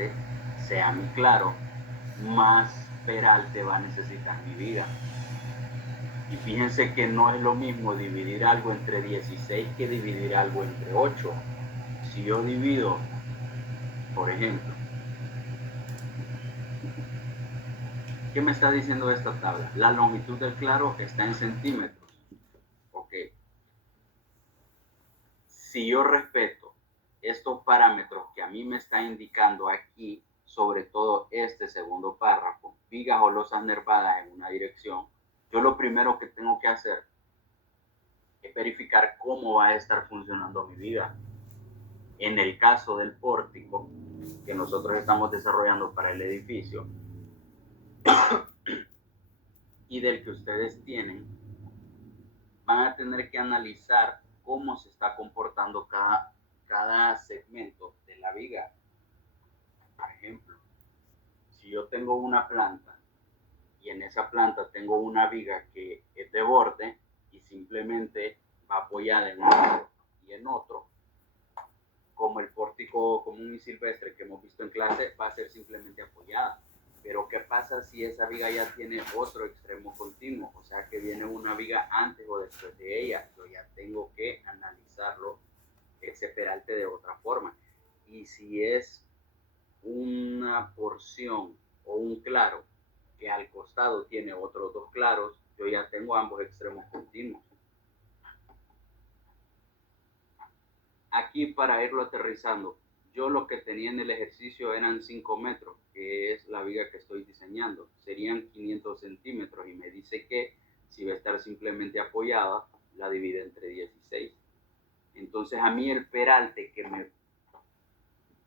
peralte sea mi claro, más peralte va a necesitar mi viga. Y fíjense que no es lo mismo dividir algo entre 16 que dividir algo entre 8. Si yo divido, por ejemplo, ¿qué me está diciendo esta tabla? La longitud del claro está en centímetros. Ok. Si yo respeto estos parámetros que a mí me está indicando aquí, sobre todo este segundo párrafo, vigas o losas nervadas en una dirección, yo lo primero que tengo que hacer es verificar cómo va a estar funcionando mi viga. En el caso del pórtico que nosotros estamos desarrollando para el edificio y del que ustedes tienen, van a tener que analizar cómo se está comportando cada segmento de la viga. Por ejemplo, si yo tengo una planta y en esa planta tengo una viga que es de borde y simplemente va apoyada en un lado y en otro, como el pórtico común y silvestre que hemos visto en clase, va a ser simplemente apoyada. Pero ¿qué pasa si esa viga ya tiene otro extremo continuo? O sea, que viene una viga antes o después de ella. Yo ya tengo que analizarlo, ese peralte, de otra forma. Y si es una porción o un claro que al costado tiene otros dos claros, yo ya tengo ambos extremos continuos. Aquí, para irlo aterrizando, yo lo que tenía en el ejercicio eran 5 metros, que es la viga que estoy diseñando. Serían 500 centímetros y me dice que si va a estar simplemente apoyada, la divide entre 16. Entonces a mí el peralte que me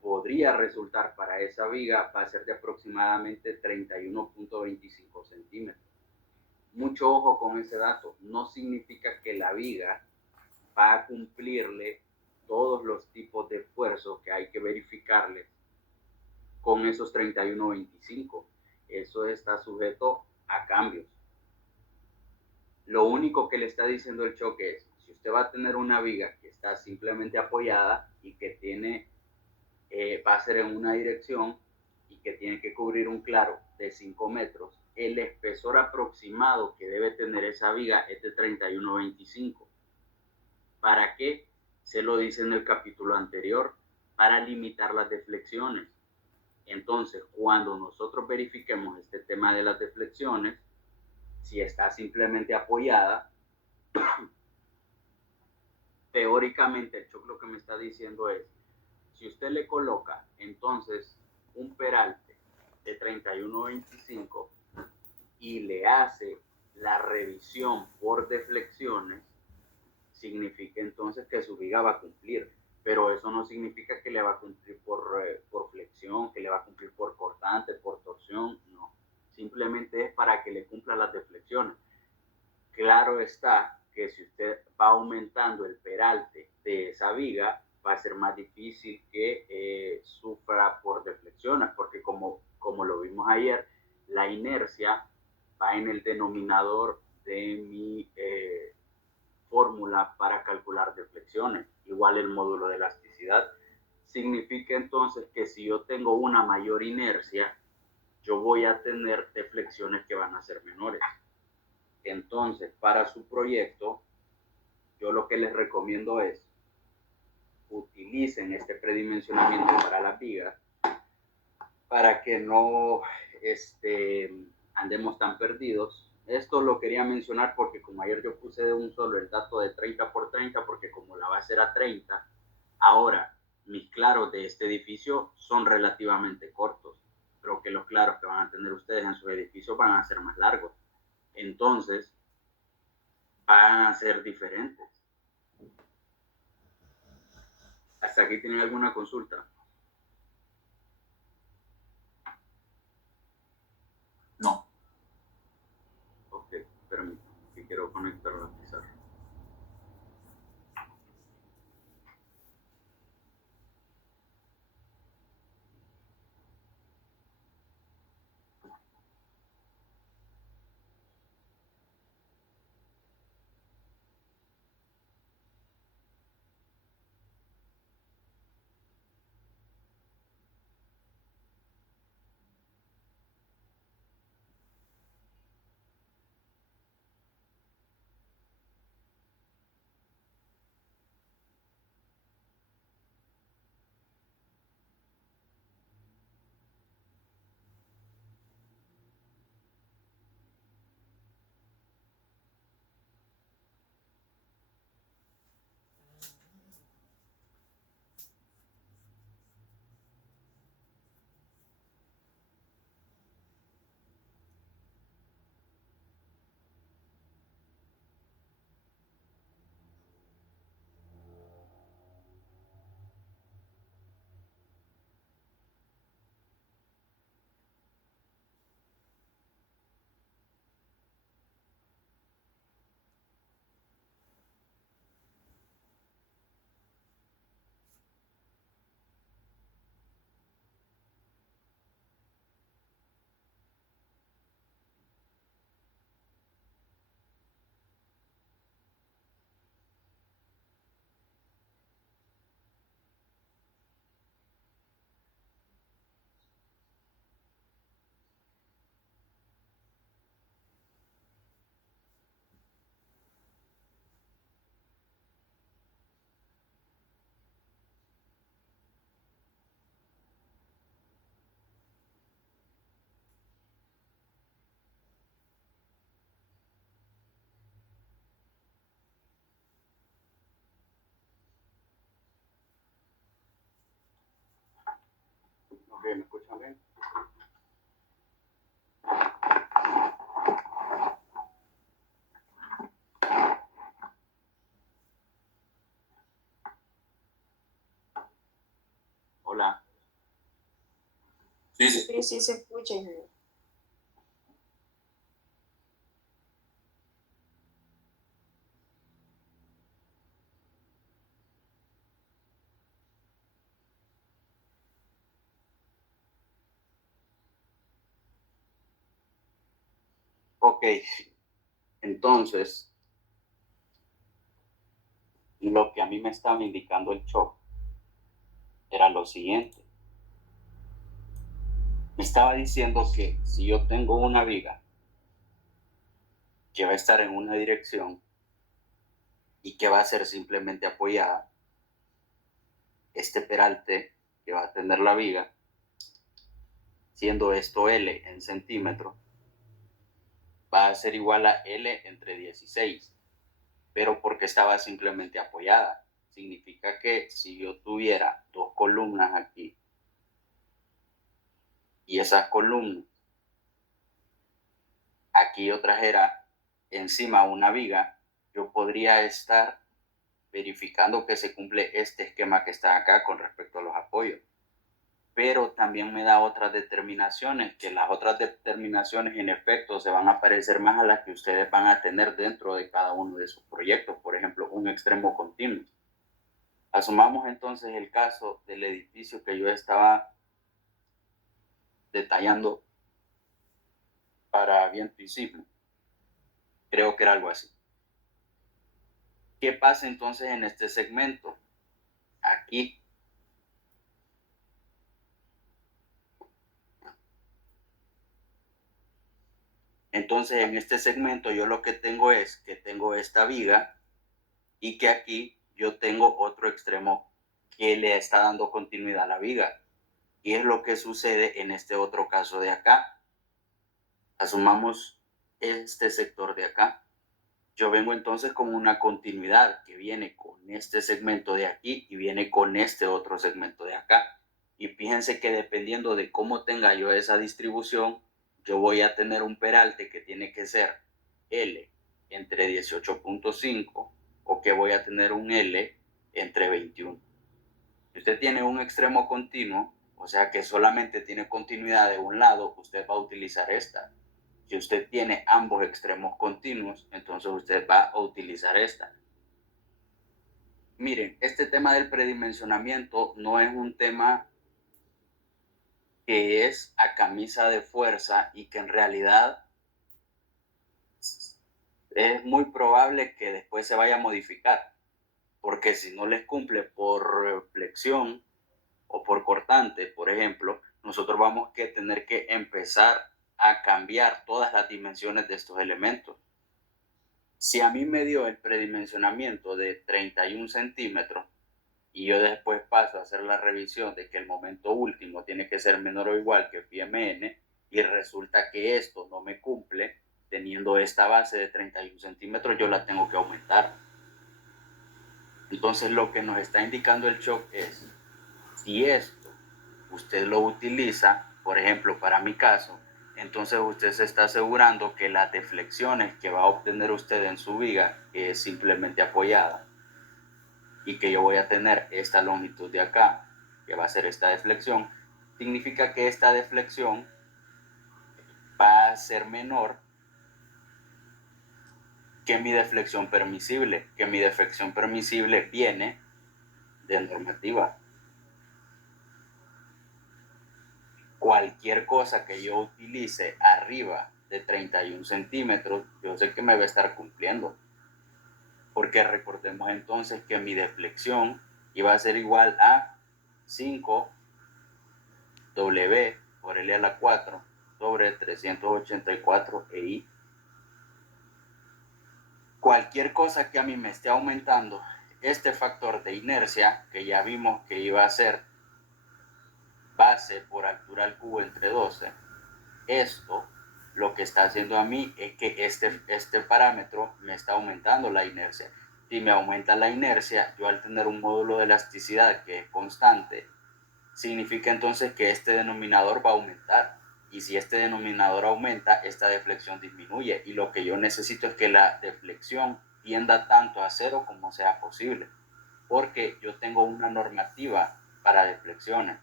podría resultar para esa viga va a ser de aproximadamente 31.25 centímetros. Mucho ojo con ese dato. No significa que la viga va a cumplirle todos los tipos de esfuerzo que hay que verificarle con esos 31.25. Eso está sujeto a cambios. Lo único que le está diciendo el choque es, si usted va a tener una viga que está simplemente apoyada y que tiene, va a ser en una dirección y que tiene que cubrir un claro de 5 metros, el espesor aproximado que debe tener esa viga es de 31.25. ¿Para qué? Se lo dice en el capítulo anterior, para limitar las deflexiones. Entonces, cuando nosotros verifiquemos este tema de las deflexiones, si está simplemente apoyada, teóricamente el choque lo que me está diciendo es, si usted le coloca entonces un peralte de 31.25 y le hace la revisión por deflexiones, significa entonces que su viga va a cumplir, pero eso no significa que le va a cumplir por flexión, que le va a cumplir por cortante, por torsión, no. Simplemente es para que le cumpla las deflexiones. Claro está que si usted va aumentando el peralte de esa viga, va a ser más difícil que sufra por deflexiones, porque como lo vimos ayer, la inercia va en el denominador de mi fórmula para calcular deflexiones, igual el módulo de elasticidad. Significa entonces que si yo tengo una mayor inercia, yo voy a tener deflexiones que van a ser menores. Entonces, para su proyecto, yo lo que les recomiendo es utilicen este predimensionamiento para las vigas para que no andemos tan perdidos. Esto lo quería mencionar porque como ayer yo puse de un solo el dato de 30 por 30, porque como la base era 30, ahora mis claros de este edificio son relativamente cortos, pero que los claros que van a tener ustedes en sus edificios van a ser más largos. Entonces, van a ser diferentes. ¿Hasta aquí tienen alguna consulta? No. Ok, permítanme, que quiero conectar la pizarra. ¿Me escuchan bien? Hola. Sí, sí se escucha, ingeniero. Ok, entonces, lo que a mí me estaba indicando el shock era lo siguiente. Me estaba diciendo que si yo tengo una viga que va a estar en una dirección y que va a ser simplemente apoyada, este peralte que va a tener la viga, siendo esto L en centímetros, va a ser igual a L entre 16, pero porque estaba simplemente apoyada. Significa que si yo tuviera dos columnas aquí y esas columnas aquí yo trajera encima una viga, yo podría estar verificando que se cumple este esquema que está acá con respecto a los apoyos. Pero también me da otras determinaciones, que las otras determinaciones en efecto se van a parecer más a las que ustedes van a tener dentro de cada uno de sus proyectos. Por ejemplo, un extremo continuo. Asumamos entonces el caso del edificio que yo estaba detallando para viento y sismo. Creo que era algo así. ¿Qué pasa entonces en este segmento? Aquí. Entonces en este segmento yo lo que tengo es que tengo esta viga y que aquí yo tengo otro extremo que le está dando continuidad a la viga. Y es lo que sucede en este otro caso de acá. Asumamos este sector de acá. Yo vengo entonces con una continuidad que viene con este segmento de aquí y viene con este otro segmento de acá. Y fíjense que dependiendo de cómo tenga yo esa distribución, yo voy a tener un peralte que tiene que ser L entre 18.5 o que voy a tener un L entre 21. Si usted tiene un extremo continuo, o sea que solamente tiene continuidad de un lado, usted va a utilizar esta. Si usted tiene ambos extremos continuos, entonces usted va a utilizar esta. Miren, este tema del predimensionamiento no es un tema que es a camisa de fuerza y que en realidad es muy probable que después se vaya a modificar, porque si no les cumple por flexión o por cortante, por ejemplo, nosotros vamos a tener que empezar a cambiar todas las dimensiones de estos elementos. Si a mí me dio el predimensionamiento de 31 centímetros y yo después paso a hacer la revisión de que el momento último tiene que ser menor o igual que πmn y resulta que esto no me cumple, teniendo esta base de 31 centímetros, yo la tengo que aumentar. Entonces lo que nos está indicando el shock es, si esto usted lo utiliza, por ejemplo, para mi caso, entonces usted se está asegurando que las deflexiones que va a obtener usted en su viga, que es simplemente apoyada, y que yo voy a tener esta longitud de acá, que va a ser esta deflexión, significa que esta deflexión va a ser menor que mi deflexión permisible, que mi deflexión permisible viene de normativa. Cualquier cosa que yo utilice arriba de 31 centímetros, yo sé que me va a estar cumpliendo. Porque recordemos entonces que mi deflexión iba a ser igual a 5 W por L a la 4 sobre 384 EI. Cualquier cosa que a mí me esté aumentando este factor de inercia, que ya vimos que iba a ser base por altura al cubo entre 12, esto lo que está haciendo a mí es que este parámetro me está aumentando la inercia. Si me aumenta la inercia, yo al tener un módulo de elasticidad que es constante, significa entonces que este denominador va a aumentar. Y si este denominador aumenta, esta deflexión disminuye. Y lo que yo necesito es que la deflexión tienda tanto a cero como sea posible. Porque yo tengo una normativa para deflexiones.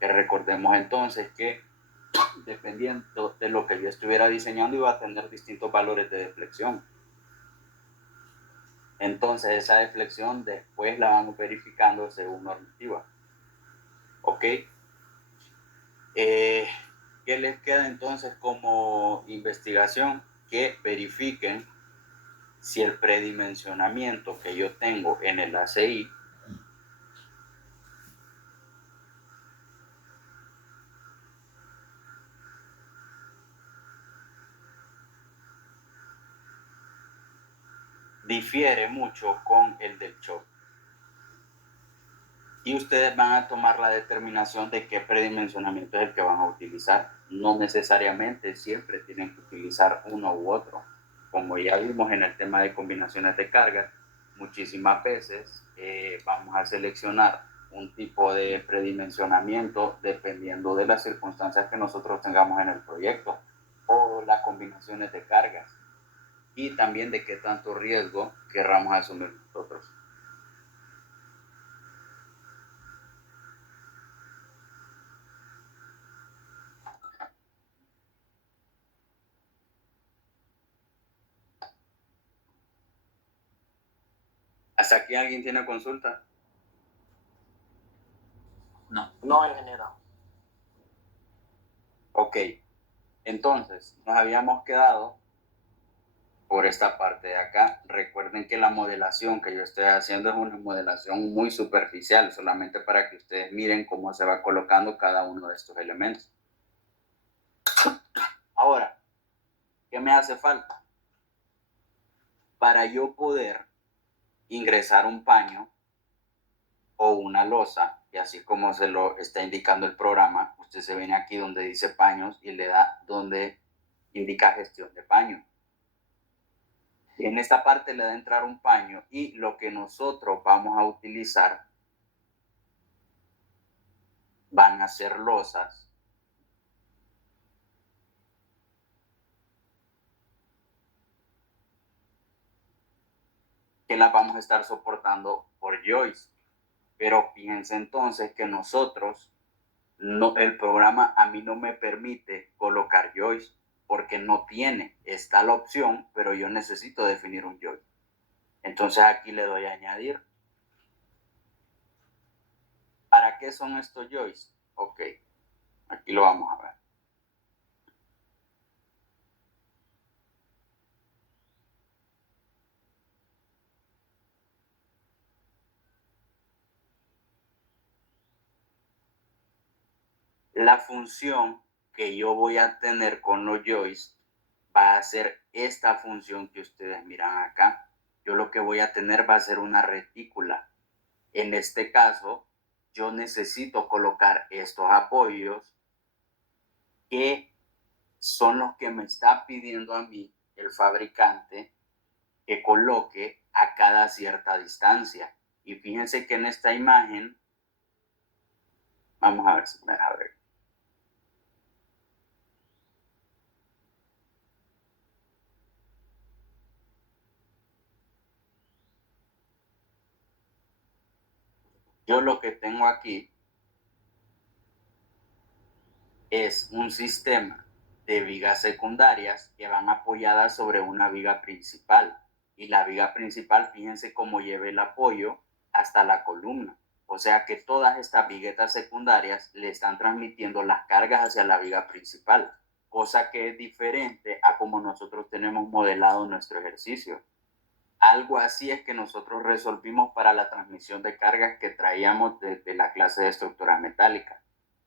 Que recordemos entonces que dependiendo de lo que yo estuviera diseñando iba a tener distintos valores de deflexión. Entonces esa deflexión después la vamos verificando según normativa. ¿Ok? ¿Qué les queda entonces como investigación? Que verifiquen si el predimensionamiento que yo tengo en el ACI difiere mucho con el del shock. Y ustedes van a tomar la determinación de qué predimensionamiento es el que van a utilizar. No necesariamente siempre tienen que utilizar uno u otro. Como ya vimos en el tema de combinaciones de cargas, muchísimas veces vamos a seleccionar un tipo de predimensionamiento dependiendo de las circunstancias que nosotros tengamos en el proyecto o las combinaciones de cargas y también de qué tanto riesgo querramos asumir nosotros. ¿Hasta aquí alguien tiene consulta? No, ingeniero. Ok, entonces nos habíamos quedado por esta parte de acá. Recuerden que la modelación que yo estoy haciendo es una modelación muy superficial, solamente para que ustedes miren cómo se va colocando cada uno de estos elementos. Ahora, ¿qué me hace falta? Para yo poder ingresar un paño o una losa, y así como se lo está indicando el programa, usted se viene aquí donde dice paños y le da donde indica gestión de paño. Y en esta parte le da a entrar un paño y lo que nosotros vamos a utilizar van a ser losas que las vamos a estar soportando por joist. Pero fíjense entonces que nosotros, el programa a mí no me permite colocar joist porque no tiene, está la opción, pero yo necesito definir un joist. Entonces aquí le doy a añadir. ¿Para qué son estos joists? Ok, aquí lo vamos a ver. La función que yo voy a tener con los joists va a ser esta función que ustedes miran acá. Yo lo que voy a tener va a ser una retícula. En este caso, yo necesito colocar estos apoyos que son los que me está pidiendo a mí el fabricante que coloque a cada cierta distancia. Y fíjense que en esta imagen, vamos a ver si me deja ver. Yo lo que tengo aquí es un sistema de vigas secundarias que van apoyadas sobre una viga principal. Y la viga principal, fíjense cómo lleva el apoyo hasta la columna. O sea que todas estas viguetas secundarias le están transmitiendo las cargas hacia la viga principal, cosa que es diferente a como nosotros tenemos modelado nuestro ejercicio. Algo así es que nosotros resolvimos para la transmisión de cargas que traíamos desde la clase de estructura metálica.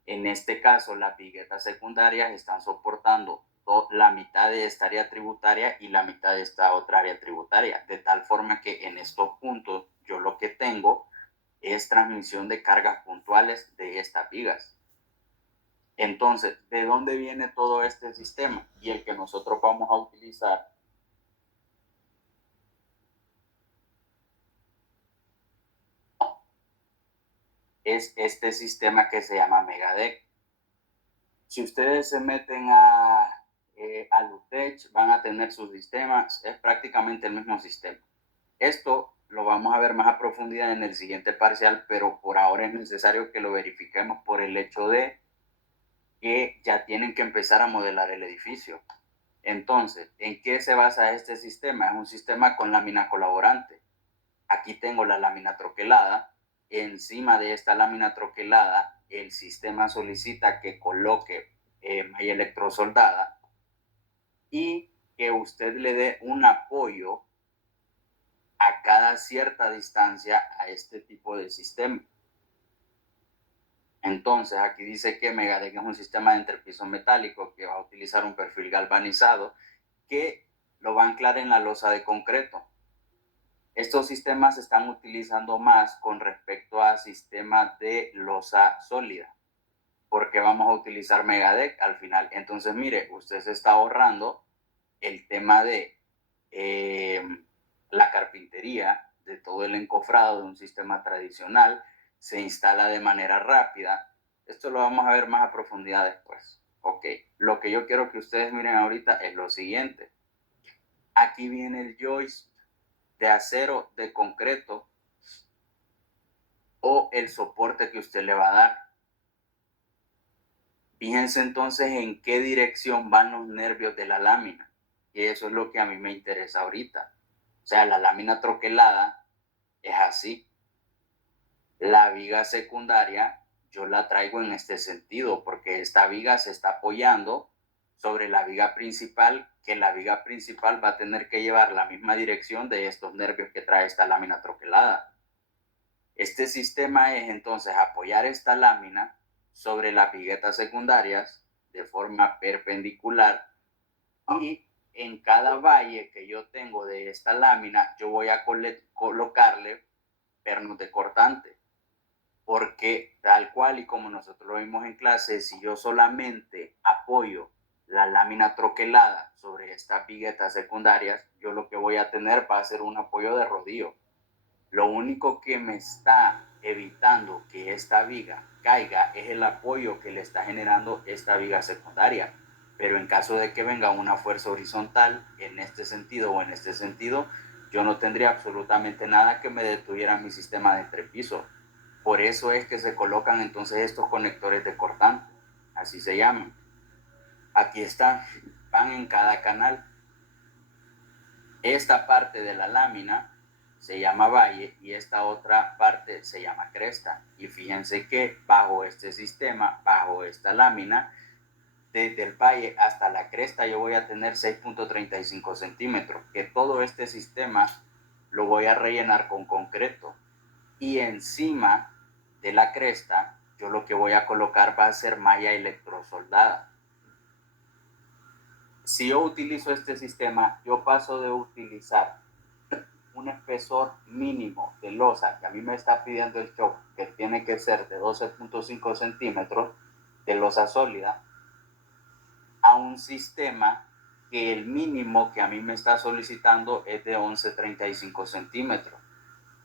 En este caso, las viguetas secundarias están soportando la mitad de esta área tributaria y la mitad de esta otra área tributaria, de tal forma que en estos puntos yo lo que tengo es transmisión de cargas puntuales de estas vigas. Entonces, ¿de dónde viene todo este sistema? Y el que nosotros vamos a utilizar es este sistema que se llama Megadeck. Si ustedes se meten a Lutech, van a tener sus sistemas, es prácticamente el mismo sistema. Esto lo vamos a ver más a profundidad en el siguiente parcial, pero por ahora es necesario que lo verifiquemos por el hecho de que ya tienen que empezar a modelar el edificio. Entonces, ¿en qué se basa este sistema? Es un sistema con lámina colaborante. Aquí tengo la lámina troquelada. Encima de esta lámina troquelada, el sistema solicita que coloque malla electrosoldada y que usted le dé un apoyo a cada cierta distancia a este tipo de sistema. Entonces, aquí dice que Megadeck es un sistema de entrepiso metálico que va a utilizar un perfil galvanizado que lo va a anclar en la losa de concreto. Estos sistemas se están utilizando más con respecto a sistemas de losa sólida, porque vamos a utilizar Megadeck al final. Entonces, mire, usted se está ahorrando el tema de la carpintería, de todo el encofrado de un sistema tradicional, se instala de manera rápida. Esto lo vamos a ver más a profundidad después. Ok, lo que yo quiero que ustedes miren ahorita es lo siguiente. Aquí viene el joist de acero, de concreto, o el soporte que usted le va a dar. Fíjense entonces en qué dirección van los nervios de la lámina. Y eso es lo que a mí me interesa ahorita. O sea, la lámina troquelada es así. La viga secundaria yo la traigo en este sentido, porque esta viga se está apoyando sobre la viga principal, que la viga principal va a tener que llevar la misma dirección de estos nervios que trae esta lámina troquelada. Este sistema es entonces apoyar esta lámina sobre las viguetas secundarias de forma perpendicular, y en cada valle que yo tengo de esta lámina yo voy a colocarle pernos de cortante, porque tal cual y como nosotros lo vimos en clase, si yo solamente apoyo la lámina troquelada sobre estas viguetas secundarias, yo lo que voy a tener va a ser un apoyo de rodillo. Lo único que me está evitando que esta viga caiga es el apoyo que le está generando esta viga secundaria. Pero en caso de que venga una fuerza horizontal en este sentido o en este sentido, yo no tendría absolutamente nada que me detuviera mi sistema de entrepiso. Por eso es que se colocan entonces estos conectores de cortante, así se llaman. Aquí están, van en cada canal. Esta parte de la lámina se llama valle y esta otra parte se llama cresta. Y fíjense que bajo este sistema, bajo esta lámina, desde el valle hasta la cresta yo voy a tener 6.35 centímetros, que todo este sistema lo voy a rellenar con concreto. Y encima de la cresta yo lo que voy a colocar va a ser malla electrosoldada. Si yo utilizo este sistema, yo paso de utilizar un espesor mínimo de losa que a mí me está pidiendo el shock, que tiene que ser de 12.5 centímetros de losa sólida, a un sistema que el mínimo que a mí me está solicitando es de 11.35 centímetros.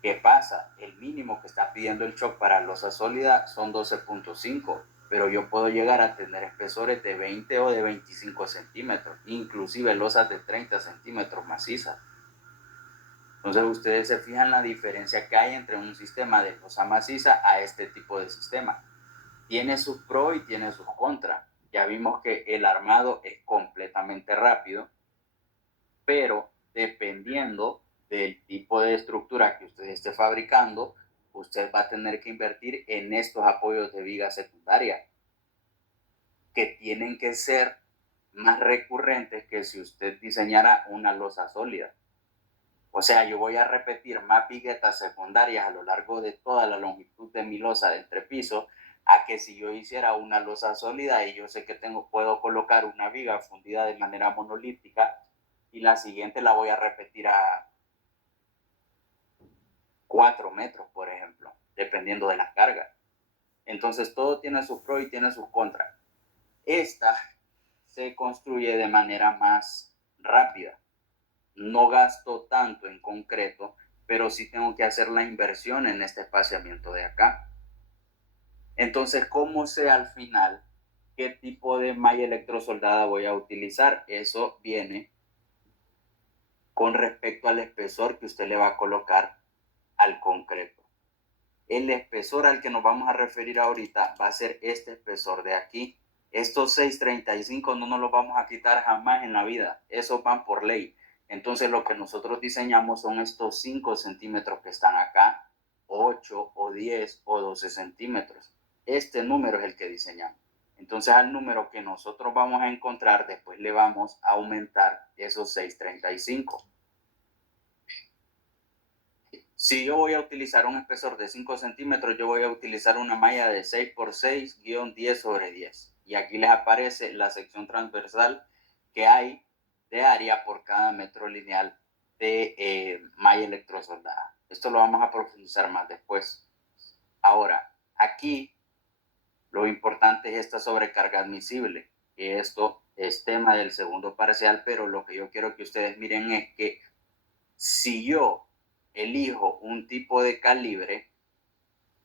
¿Qué pasa? El mínimo que está pidiendo el shock para losa sólida son 12.5, pero yo puedo llegar a tener espesores de 20 o de 25 centímetros, inclusive losas de 30 centímetros macizas. Entonces ustedes se fijan la diferencia que hay entre un sistema de losa maciza a este tipo de sistema. Tiene sus pros y tiene sus contras. Ya vimos que el armado es completamente rápido, pero dependiendo del tipo de estructura que usted esté fabricando, usted va a tener que invertir en estos apoyos de viga secundaria, que tienen que ser más recurrentes que si usted diseñara una losa sólida. O sea, yo voy a repetir más viguetas secundarias a lo largo de toda la longitud de mi losa de entrepiso, a que si yo hiciera una losa sólida y yo sé que puedo colocar una viga fundida de manera monolítica y la siguiente la voy a repetir a 4 metros, por ejemplo, dependiendo de la carga. Entonces todo tiene sus pros y tiene sus contras. Esta se construye de manera más rápida. No gasto tanto en concreto, pero sí tengo que hacer la inversión en este espaciamiento de acá. Entonces, ¿cómo sé al final qué tipo de malla electrosoldada voy a utilizar? Eso viene con respecto al espesor que usted le va a colocar al concreto. El espesor al que nos vamos a referir ahorita va a ser este espesor de aquí. Estos 635 no nos los vamos a quitar jamás en la vida. Esos van por ley. Entonces lo que nosotros diseñamos son estos 5 centímetros que están acá, 8 o 10 o 12 centímetros. Este número es el que diseñamos. Entonces al número que nosotros vamos a encontrar, después le vamos a aumentar esos 635. Si yo voy a utilizar un espesor de 5 centímetros, yo voy a utilizar una malla de 6x6-10/10. Y aquí les aparece la sección transversal que hay de área por cada metro lineal de malla electrosoldada. Esto lo vamos a profundizar más después. Ahora, aquí lo importante es esta sobrecarga admisible. Que esto es tema del segundo parcial, pero lo que yo quiero que ustedes miren es que si yo elijo un tipo de calibre,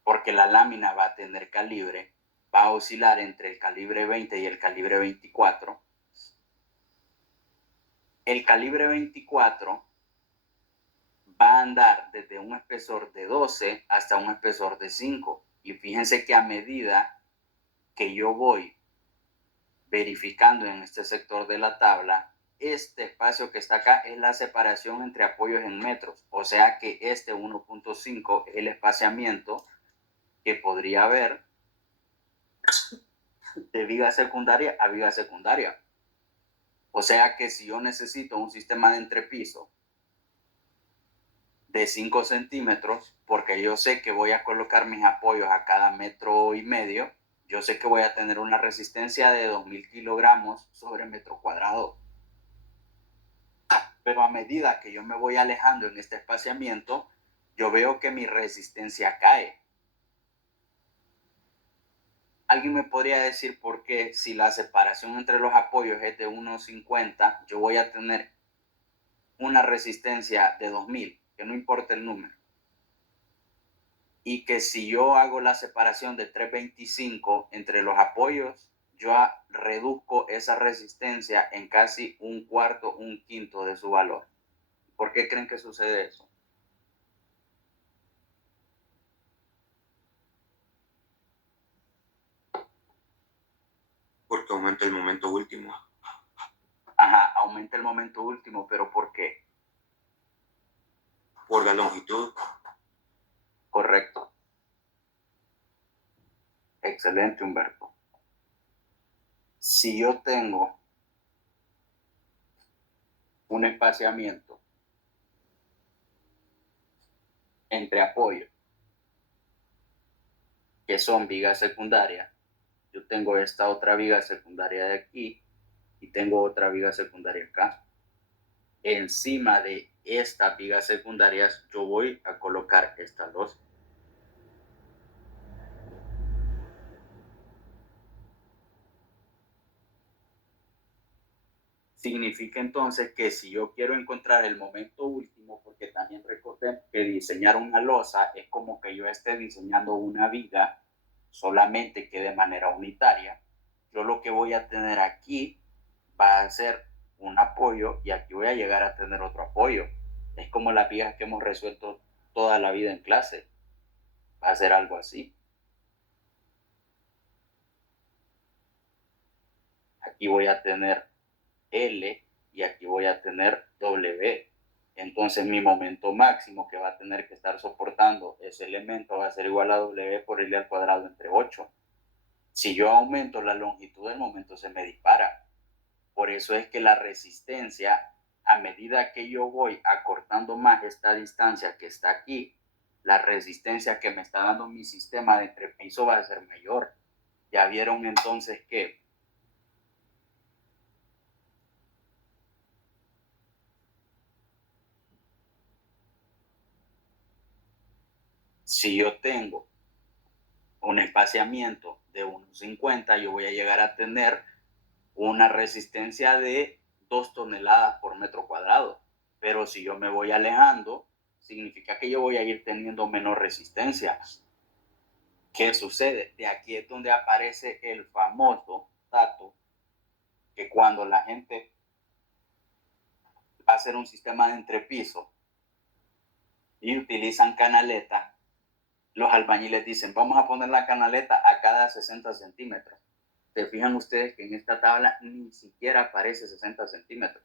porque la lámina va a tener calibre, va a oscilar entre el calibre 20 y el calibre 24. El calibre 24 va a andar desde un espesor de 12 hasta un espesor de 5. Y fíjense que a medida que yo voy verificando en este sector de la tabla, este espacio que está acá es la separación entre apoyos en metros. O sea que este 1.5 es el espaciamiento que podría haber de viga secundaria a viga secundaria. O sea que si yo necesito un sistema de entrepiso de 5 centímetros, porque yo sé que voy a colocar mis apoyos a cada 1,5 metros, yo sé que voy a tener una resistencia de 2.000 kilogramos sobre metro cuadrado. Pero a medida que yo me voy alejando en este espaciamiento, yo veo que mi resistencia cae. ¿Alguien me podría decir por qué si la separación entre los apoyos es de 1,50, yo voy a tener una resistencia de 2.000, que no importa el número? Y que si yo hago la separación de 3.25 entre los apoyos, yo reduzco esa resistencia en casi un cuarto, un quinto de su valor. ¿Por qué creen que sucede eso? Porque aumenta el momento último. Ajá, aumenta el momento último, pero ¿por qué? Por la longitud. Correcto. Excelente, Humberto. Si yo tengo un espaciamiento entre apoyos que son vigas secundarias, yo tengo esta otra viga secundaria de aquí y tengo otra viga secundaria acá. Encima de estas vigas secundarias yo voy a colocar esta losa. Significa entonces que si yo quiero encontrar el momento último, porque también recordé que diseñar una losa es como que yo esté diseñando una viga solamente que de manera unitaria, yo lo que voy a tener aquí va a ser un apoyo y aquí voy a llegar a tener otro apoyo. Es como las vigas que hemos resuelto toda la vida en clase. Va a ser algo así. Aquí voy a tener L y aquí voy a tener W. Entonces mi momento máximo que va a tener que estar soportando ese elemento va a ser igual a W por L al cuadrado entre 8. Si yo aumento la longitud, el momento se me dispara. Por eso es que la resistencia, a medida que yo voy acortando más esta distancia que está aquí, la resistencia que me está dando mi sistema de entrepiso va a ser mayor. Ya vieron entonces que si yo tengo un espaciamiento de 1,50, yo voy a llegar a tener una resistencia de 2 toneladas por metro cuadrado. Pero si yo me voy alejando, significa que yo voy a ir teniendo menos resistencia. ¿Qué sucede? De aquí es donde aparece el famoso dato que cuando la gente va a hacer un sistema de entrepiso y utilizan canaleta, los albañiles dicen, vamos a poner la canaleta a cada 60 centímetros. Se fijan ustedes que en esta tabla ni siquiera aparece 60 centímetros.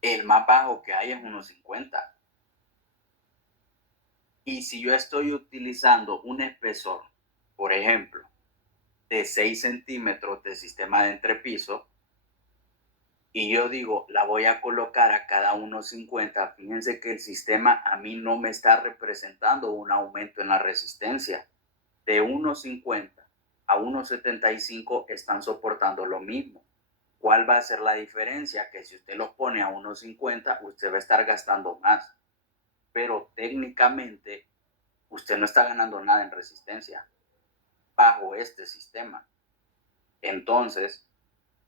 El más bajo que hay es 1,50. Y si yo estoy utilizando un espesor, por ejemplo, de 6 centímetros de sistema de entrepiso, y yo digo, la voy a colocar a cada 1,50, fíjense que el sistema a mí no me está representando un aumento en la resistencia. De 1,50 a 1,75 están soportando lo mismo. ¿Cuál va a ser la diferencia? Que si usted los pone a 1,50, usted va a estar gastando más. Pero técnicamente, usted no está ganando nada en resistencia bajo este sistema. Entonces,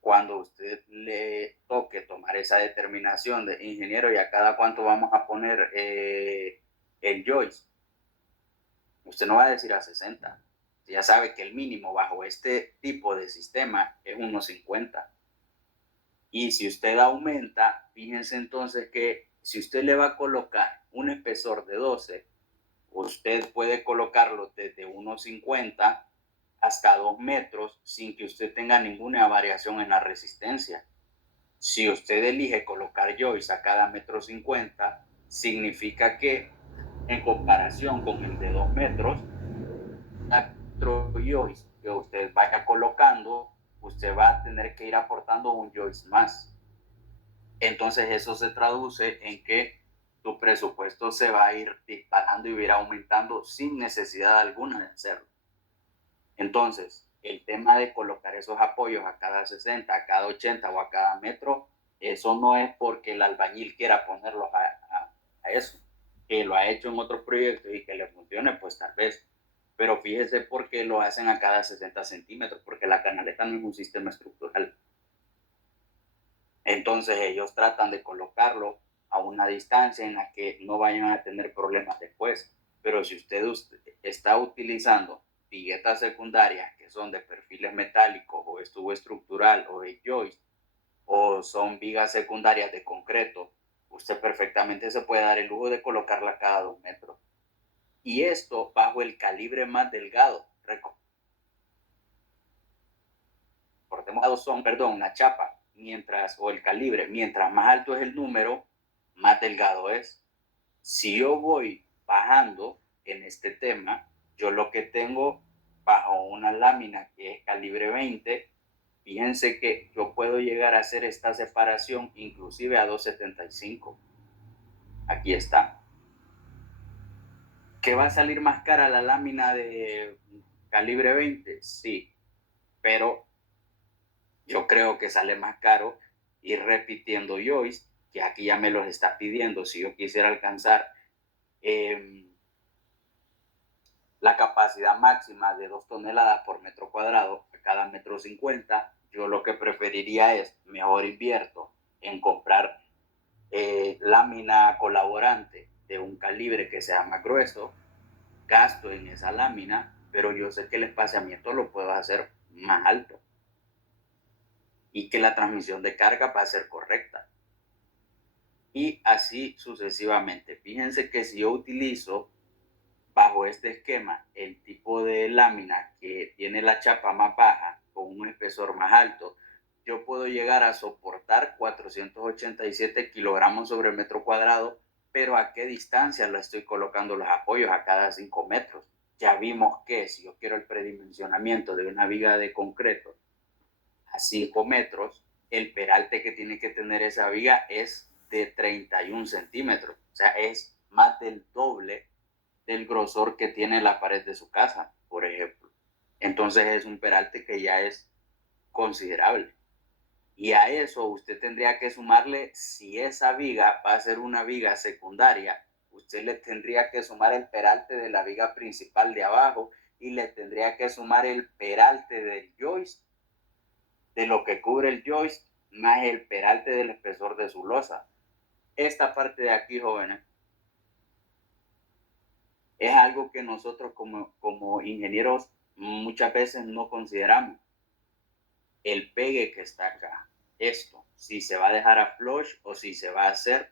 cuando usted le toque tomar esa determinación de ingeniero, ¿y a cada cuánto vamos a poner el joist? Usted no va a decir a 60. Ya sabe que el mínimo bajo este tipo de sistema es 1,50. Y si usted aumenta, fíjense entonces que si usted le va a colocar un espesor de 12, usted puede colocarlo desde 1,50 hasta 2 metros sin que usted tenga ninguna variación en la resistencia. Si usted elige colocar joist a cada 1,50 m, significa que en comparación con el de 2 metros, otro joist que usted vaya colocando, usted va a tener que ir aportando un joist más. Entonces eso se traduce en que tu presupuesto se va a ir disparando y va a ir aumentando sin necesidad alguna de hacerlo. Entonces, el tema de colocar esos apoyos a cada 60, a cada 80 o a cada metro, eso no es porque el albañil quiera ponerlos a eso. Que lo ha hecho en otros proyectos y que le funcione, pues tal vez. Pero fíjese por qué lo hacen a cada 60 centímetros, porque la canaleta no es un sistema estructural. Entonces ellos tratan de colocarlo a una distancia en la que no vayan a tener problemas después. Pero si usted está utilizando viguetas secundarias que son de perfiles metálicos o estuvo estructural o de joist, o son vigas secundarias de concreto, usted perfectamente se puede dar el lujo de colocarla cada 2 metros. Y esto bajo el calibre más delgado. La chapa, o el calibre, mientras más alto es el número, más delgado es. Si yo voy bajando en este tema, yo lo que tengo bajo una lámina que es calibre 20, fíjense que yo puedo llegar a hacer esta separación inclusive a 2,75. Aquí está. ¿Que va a salir más cara la lámina de calibre 20? Sí, pero yo creo que sale más caro ir repitiendo joist, que aquí ya me los está pidiendo. Si yo quisiera alcanzar la capacidad máxima de 2 toneladas por metro cuadrado a cada 1,50 m, yo lo que preferiría es, mejor invierto en comprar lámina colaborante de un calibre que sea más grueso, gasto en esa lámina, pero yo sé que el espaciamiento lo puedo hacer más alto y que la transmisión de carga va a ser correcta. Y así sucesivamente. Fíjense que si yo utilizo bajo este esquema el tipo de lámina que tiene la chapa más baja con un espesor más alto, yo puedo llegar a soportar 487 kilogramos sobre metro cuadrado, pero ¿a qué distancia le estoy colocando los apoyos? A cada 5 metros. Ya vimos que si yo quiero el predimensionamiento de una viga de concreto a 5 metros, el peralte que tiene que tener esa viga es de 31 centímetros. O sea, es más del doble del grosor que tiene la pared de su casa, por ejemplo. Entonces es un peralte que ya es considerable. Y a eso usted tendría que sumarle, si esa viga va a ser una viga secundaria, usted le tendría que sumar el peralte de la viga principal de abajo y le tendría que sumar el peralte del joist, de lo que cubre el joist, más el peralte del espesor de su losa. Esta parte de aquí, jóvenes, es algo que nosotros como ingenieros muchas veces no consideramos. El pegue que está acá, esto, si se va a dejar a flush o si se va a hacer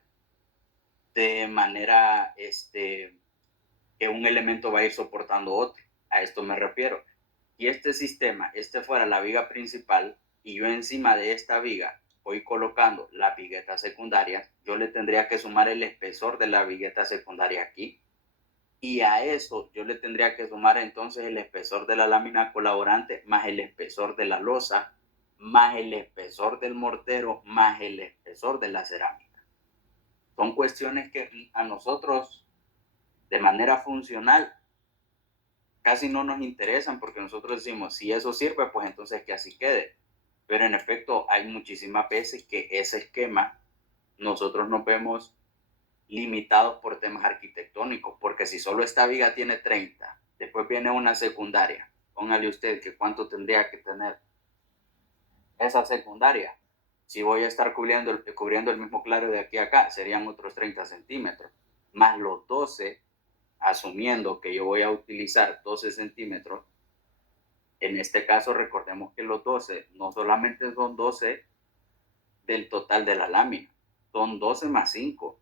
de manera que un elemento va a ir soportando otro. A esto me refiero. Si este sistema, fuera la viga principal y yo encima de esta viga voy colocando las viguetas secundarias, yo le tendría que sumar el espesor de la vigueta secundaria aquí. Y a eso yo le tendría que sumar entonces el espesor de la lámina colaborante más el espesor de la losa, más el espesor del mortero, más el espesor de la cerámica. Son cuestiones que a nosotros de manera funcional casi no nos interesan, porque nosotros decimos, si eso sirve, pues entonces que así quede. Pero en efecto hay muchísimas veces que ese esquema nosotros nos vemos limitados por temas arquitectónicos, porque si solo esta viga tiene 30, después viene una secundaria, póngale usted que cuánto tendría que tener esa secundaria. Si voy a estar cubriendo el mismo claro de aquí a acá, serían otros 30 centímetros, más los 12, asumiendo que yo voy a utilizar 12 centímetros. En este caso, recordemos que los 12 no solamente son 12 del total de la lámina, son 12 más 5,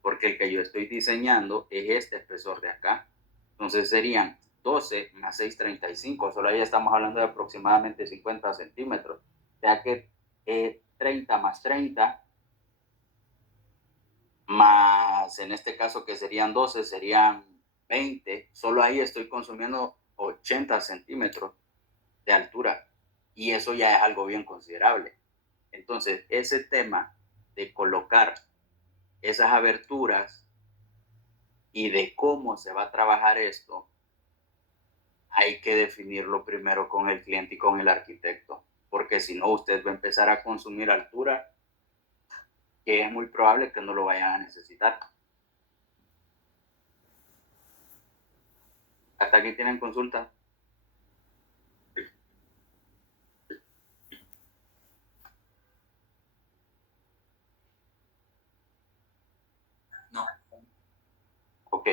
porque el que yo estoy diseñando es este espesor de acá. Entonces serían 12 más 6, 35. Solo ahí estamos hablando de aproximadamente 50 centímetros. O sea que 30 más 30, más en este caso que serían 12, serían 20. Solo ahí estoy consumiendo 80 centímetros de altura. Y eso ya es algo bien considerable. Entonces, ese tema de colocar esas aberturas y de cómo se va a trabajar esto, hay que definirlo primero con el cliente y con el arquitecto, porque si no, usted va a empezar a consumir altura, que es muy probable que no lo vayan a necesitar. ¿Hasta aquí tienen consulta? No. Ok.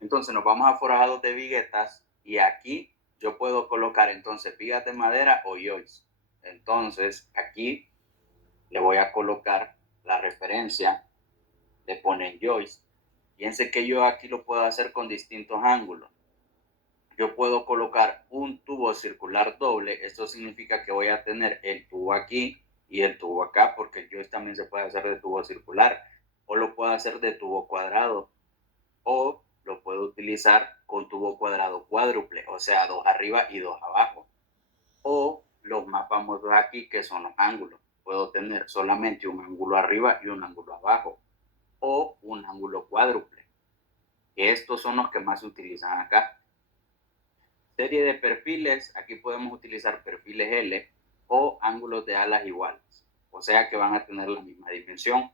Entonces nos vamos a forjados de viguetas y aquí yo puedo colocar entonces vigas de madera o joists. Entonces aquí le voy a colocar la referencia, le ponen joist. Fíjense que yo aquí lo puedo hacer con distintos ángulos. Yo puedo colocar un tubo circular doble. Esto significa que voy a tener el tubo aquí y el tubo acá, porque el joist también se puede hacer de tubo circular, o lo puedo hacer de tubo cuadrado, o lo puedo utilizar con tubo cuadrado cuádruple, o sea, 2 arriba y 2 abajo. O los más famosos aquí, que son los ángulos. Puedo tener solamente un ángulo arriba y un ángulo abajo, o un ángulo cuádruple. Estos son los que más se utilizan acá. Serie de perfiles, aquí podemos utilizar perfiles L o ángulos de alas iguales, o sea que van a tener la misma dimensión.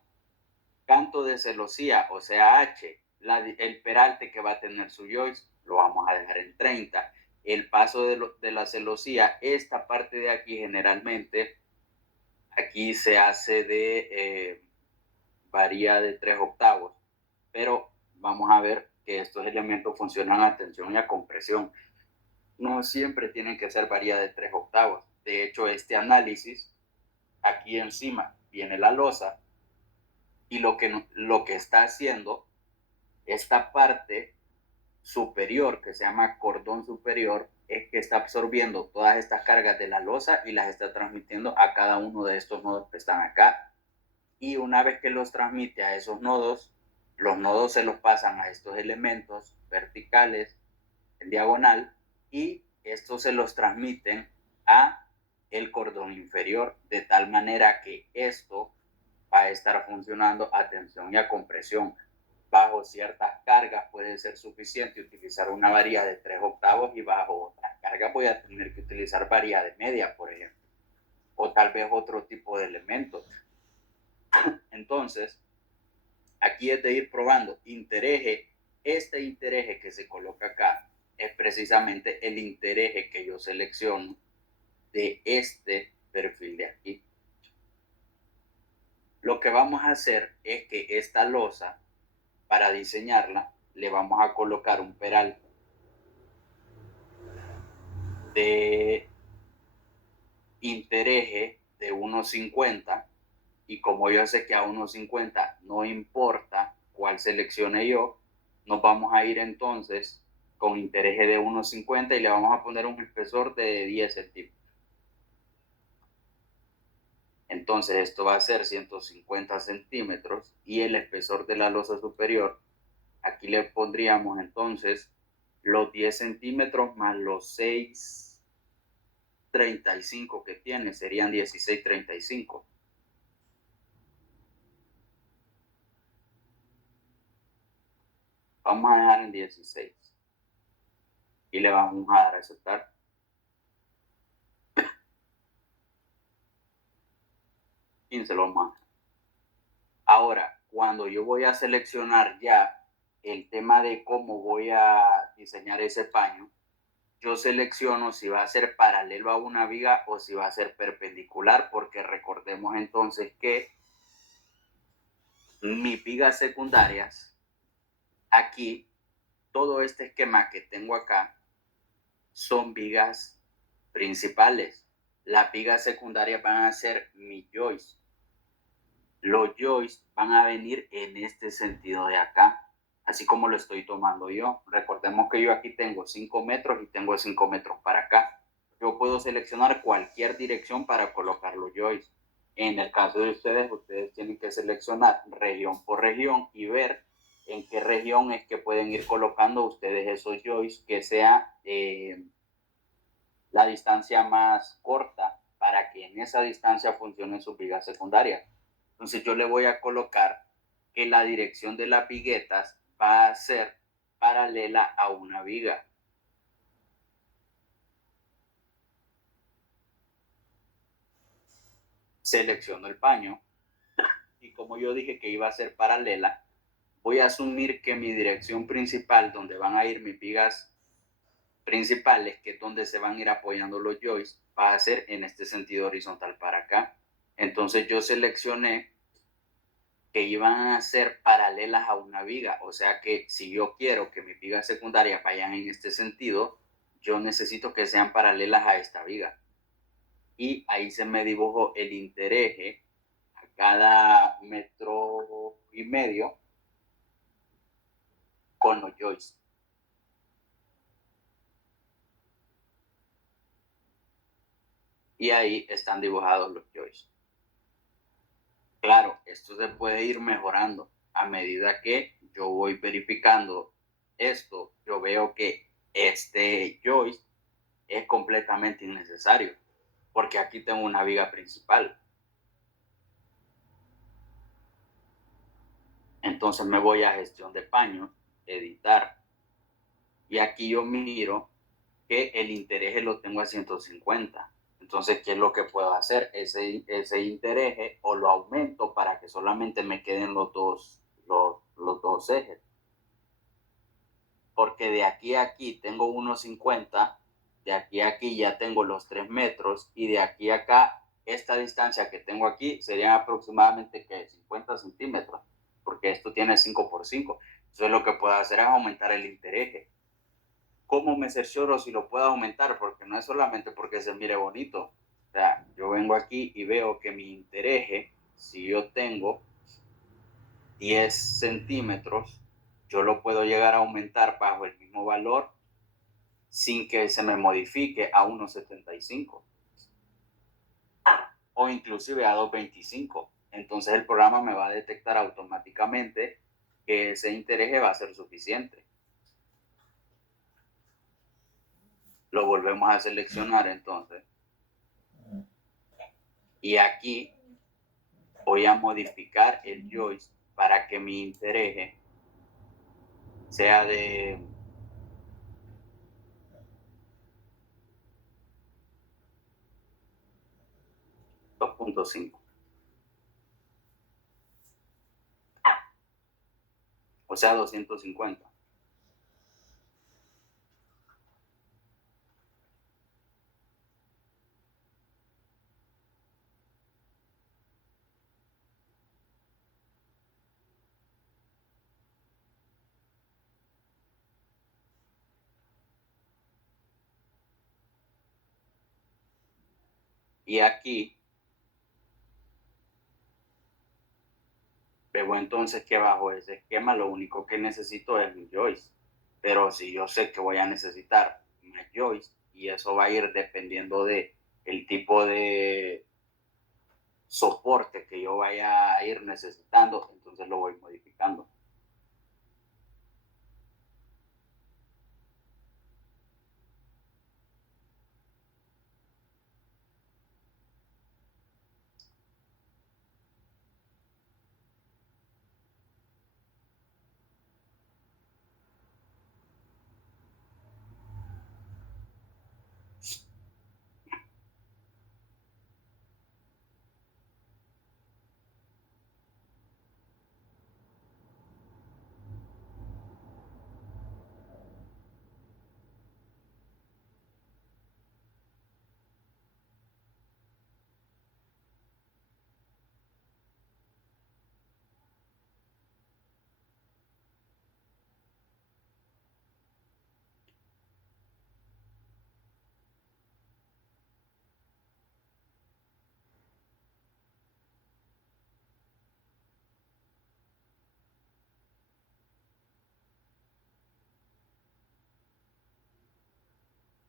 Canto de celosía, o sea H, el peralte que va a tener su joist, lo vamos a dejar en 30. El paso de la celosía, esta parte de aquí generalmente, aquí se hace varía de 3 octavos, pero vamos a ver que estos elementos funcionan a tensión y a compresión. No siempre tienen que ser varía de 3 octavos. De hecho, este análisis, aquí encima viene la losa, y lo que está haciendo esta parte superior, que se llama cordón superior, es que está absorbiendo todas estas cargas de la losa y las está transmitiendo a cada uno de estos nodos que están acá. Y una vez que los transmite a esos nodos, los nodos se los pasan a estos elementos verticales en diagonal, y estos se los transmiten a el cordón inferior, de tal manera que esto va a estar funcionando a tensión y a compresión. Bajo ciertas cargas puede ser suficiente utilizar una varilla de 3 octavos, y bajo otras cargas voy a tener que utilizar varilla de media, por ejemplo, o tal vez otro tipo de elementos. Entonces, aquí es de ir probando intereje. Este intereje que se coloca acá es precisamente el intereje que yo selecciono de este perfil de aquí. Lo que vamos a hacer es que esta losa, para diseñarla, le vamos a colocar un peral de intereje de 1.50, y como yo sé que a 1.50 no importa cuál seleccione yo, nos vamos a ir entonces con intereje de 1.50 y le vamos a poner un espesor de 10 centímetros. Entonces esto va a ser 150 centímetros y el espesor de la losa superior, aquí le pondríamos entonces los 10 centímetros más los 6,35 que tiene, serían 16,35. Vamos a dejar en 16 y le vamos a dar a aceptar. Se lo vamos a dejar. Ahora, cuando yo voy a seleccionar ya el tema de cómo voy a diseñar ese paño, yo selecciono si va a ser paralelo a una viga o si va a ser perpendicular, porque recordemos entonces que mis vigas secundarias, aquí, todo este esquema que tengo acá, son vigas principales. Las vigas secundarias van a ser mi joist. Los joists van a venir en este sentido de acá, así como lo estoy tomando yo. Recordemos que yo aquí tengo 5 metros y tengo 5 metros para acá. Yo puedo seleccionar cualquier dirección para colocar los joists. En el caso de ustedes, ustedes tienen que seleccionar región por región y ver en qué región es que pueden ir colocando ustedes esos joists, que sea la distancia más corta para que en esa distancia funcionen sus vigas secundarias. Entonces yo le voy a colocar que la dirección de las viguetas va a ser paralela a una viga. Selecciono el paño y como yo dije que iba a ser paralela, voy a asumir que mi dirección principal, donde van a ir mis vigas principales, que es donde se van a ir apoyando los joists, va a ser en este sentido horizontal para acá. Entonces yo seleccioné que iban a ser paralelas a una viga, o sea que si yo quiero que mis vigas secundarias vayan en este sentido, yo necesito que sean paralelas a esta viga. Y ahí se me dibujó el intereje a cada 1,5 metros con los joists. Y ahí están dibujados los joists. Claro, esto se puede ir mejorando a medida que yo voy verificando esto. Yo veo que este joist es completamente innecesario, porque aquí tengo una viga principal. Entonces me voy a gestión de paños, editar, y aquí yo miro que el intereje lo tengo a 150. Entonces, ¿qué es lo que puedo hacer? Ese intereje o lo aumento para que solamente me queden los dos ejes. Porque de aquí a aquí tengo 1,50, de aquí a aquí ya tengo los 3 metros, y de aquí a acá, esta distancia que tengo aquí serían aproximadamente 50 centímetros, porque esto tiene 5 por 5. Entonces lo que puedo hacer es aumentar el intereje. ¿Cómo me cercioro si lo puedo aumentar? Porque no es solamente porque se mire bonito. O sea, yo vengo aquí y veo que mi intereje, si yo tengo 10 centímetros, yo lo puedo llegar a aumentar bajo el mismo valor sin que se me modifique a 1,75 o inclusive a 2,25. Entonces el programa me va a detectar automáticamente que ese intereje va a ser suficiente. Lo volvemos a seleccionar entonces. Y aquí voy a modificar el joist para que mi intereje sea de 2,5. O sea, 250. Y aquí veo entonces que bajo ese esquema lo único que necesito es mi joist. Pero si yo sé que voy a necesitar más joist, y eso va a ir dependiendo de el tipo de soporte que yo vaya a ir necesitando, entonces lo voy modificando.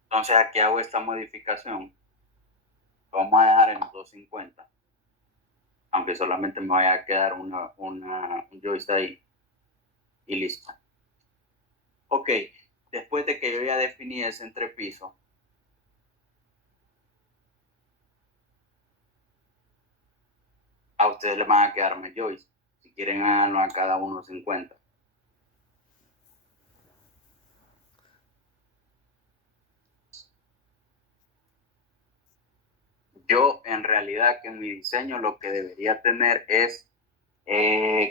Entonces aquí hago esta modificación. Vamos a dejar en 250. Aunque solamente me vaya a quedar un joystick ahí. Y listo. Ok. Después de que yo ya definí ese entrepiso, a ustedes les van a quedar más joystick. Si quieren, háganlo a cada uno 50. Yo, en realidad, que en mi diseño lo que debería tener es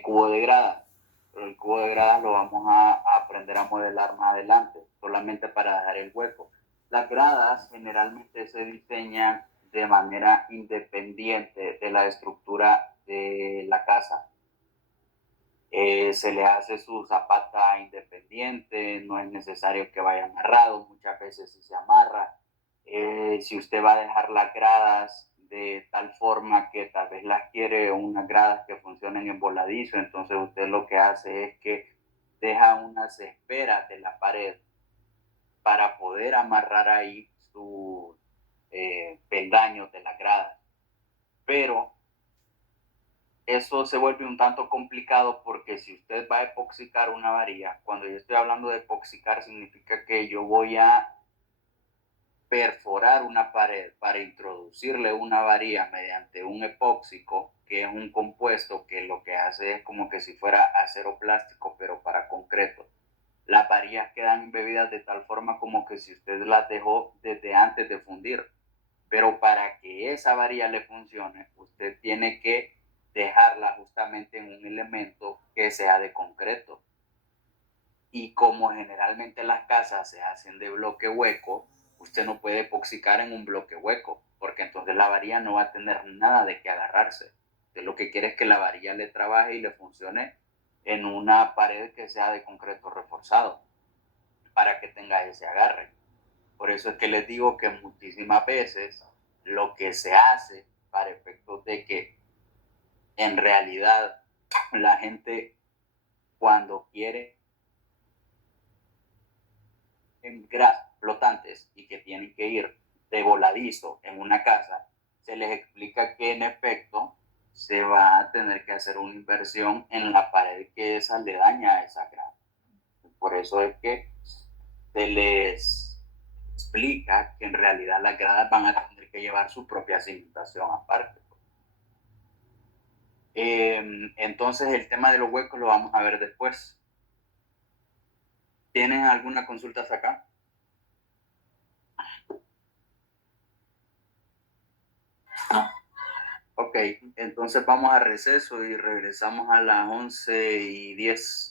cubo de gradas. Pero el cubo de gradas lo vamos a aprender a modelar más adelante, solamente para dejar el hueco. Las gradas generalmente se diseñan de manera independiente de la estructura de la casa. Se le hace su zapata independiente, no es necesario que vaya amarrado, muchas veces sí se amarra. Si usted va a dejar las gradas de tal forma que tal vez las quiere unas gradas que funcionen en voladizo, entonces usted lo que hace es que deja unas esperas de la pared para poder amarrar ahí sus peldaños de la grada. Pero eso se vuelve un tanto complicado porque si usted va a epoxicar una varilla, cuando yo estoy hablando de epoxicar significa que yo voy a perforar una pared para introducirle una varilla mediante un epóxico, que es un compuesto que lo que hace es como que si fuera acero plástico, pero para concreto. Las varillas quedan embebidas de tal forma como que si usted las dejó desde antes de fundir. Pero para que esa varilla le funcione, usted tiene que dejarla justamente en un elemento que sea de concreto. Y como generalmente las casas se hacen de bloque hueco, usted no puede epoxicar en un bloque hueco, porque entonces la varilla no va a tener nada de qué agarrarse. Usted lo que quiere es que la varilla le trabaje y le funcione en una pared que sea de concreto reforzado, para que tenga ese agarre. Por eso es que les digo que muchísimas veces lo que se hace para efectos de que en realidad la gente cuando quiere en grasas flotantes y que tienen que ir de voladizo en una casa, se les explica que en efecto se va a tener que hacer una inversión en la pared que esa le daña a esa grasa. Por eso es que se les explica que en realidad las gradas van a tener que llevar su propia cimentación aparte. Entonces el tema de los huecos lo vamos a ver después. ¿Tienen alguna consulta acá? No. Ok, entonces vamos a receso y regresamos a las 11:10.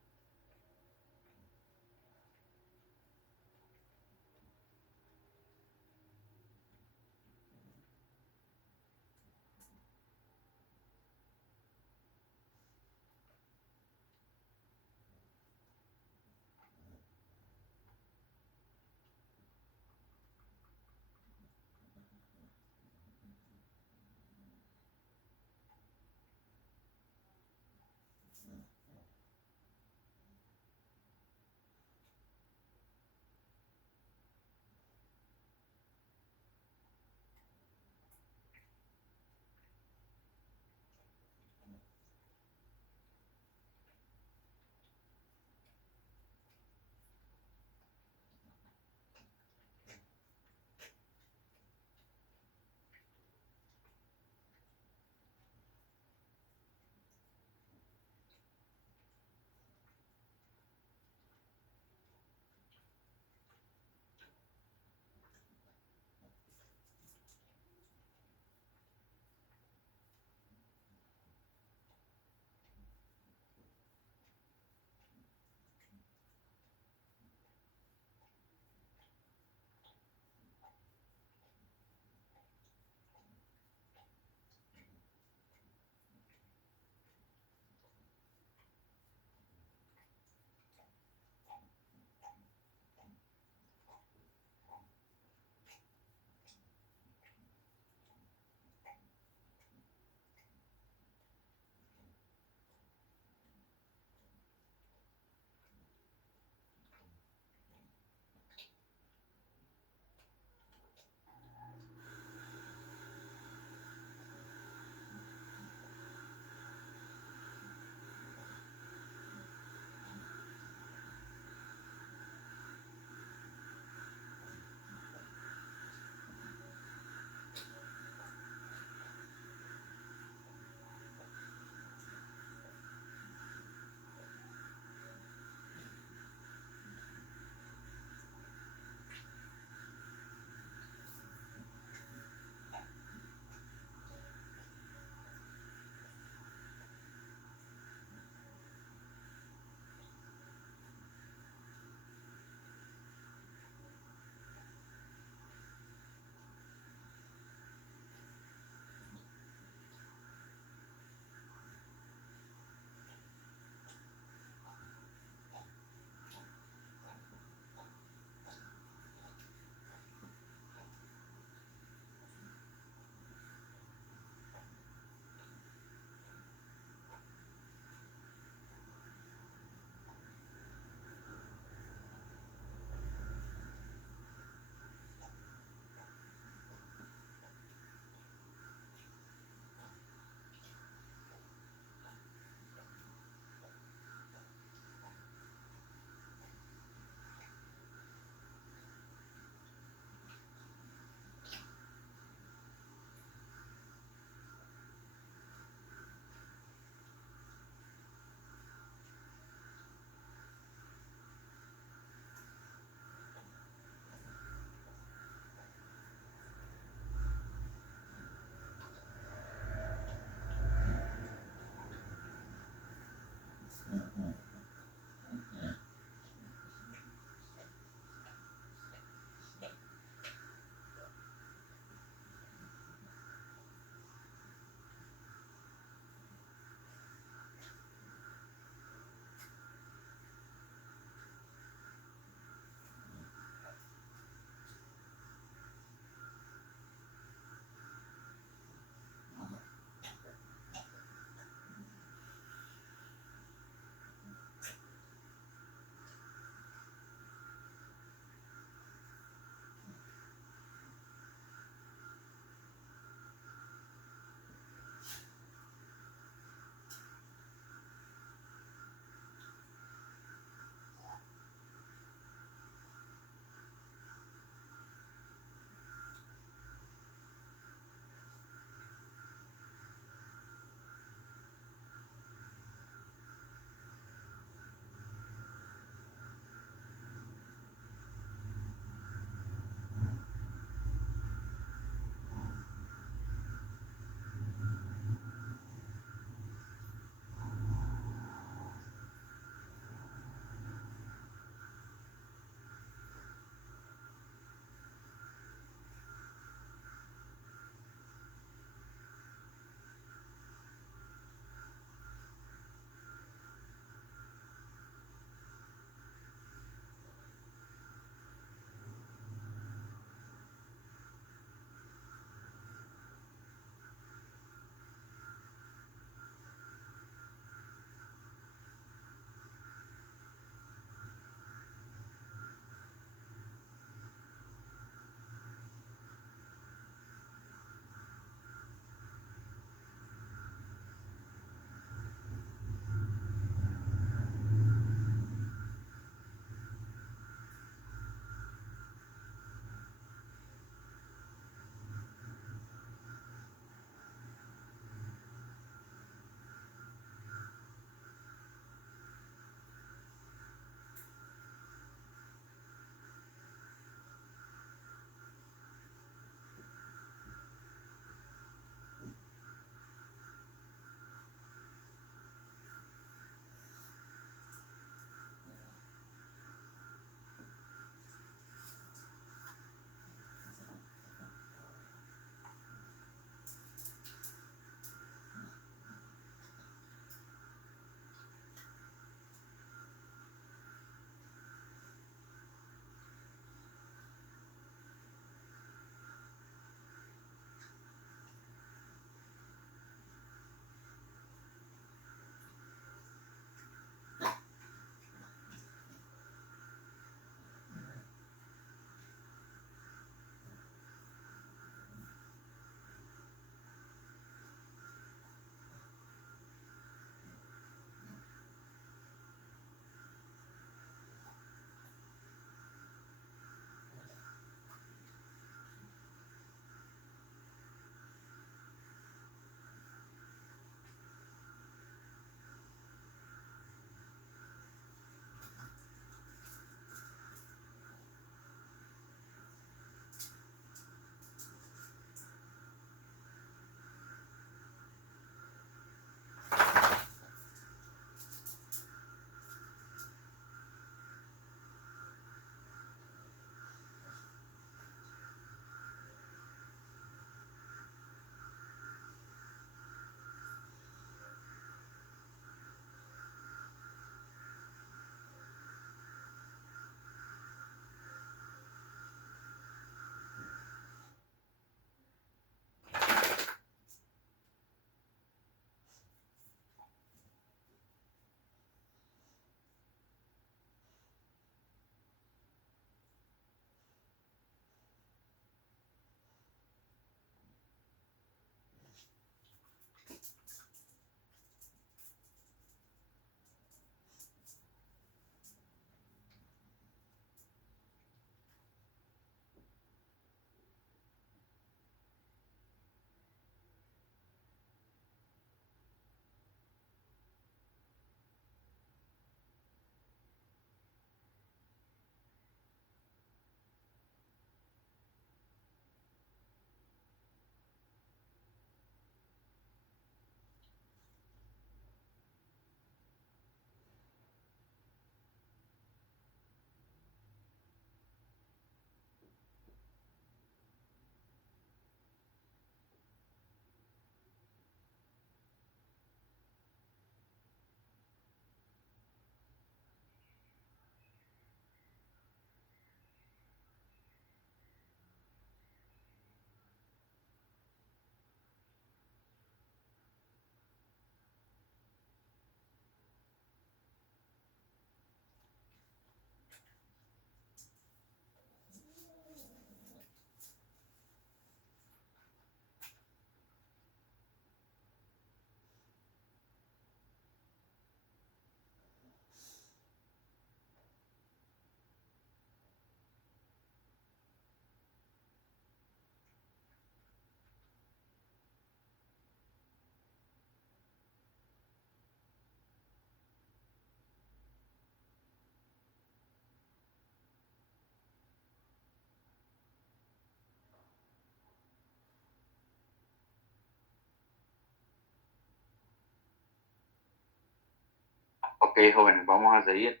Ok, jóvenes, vamos a seguir.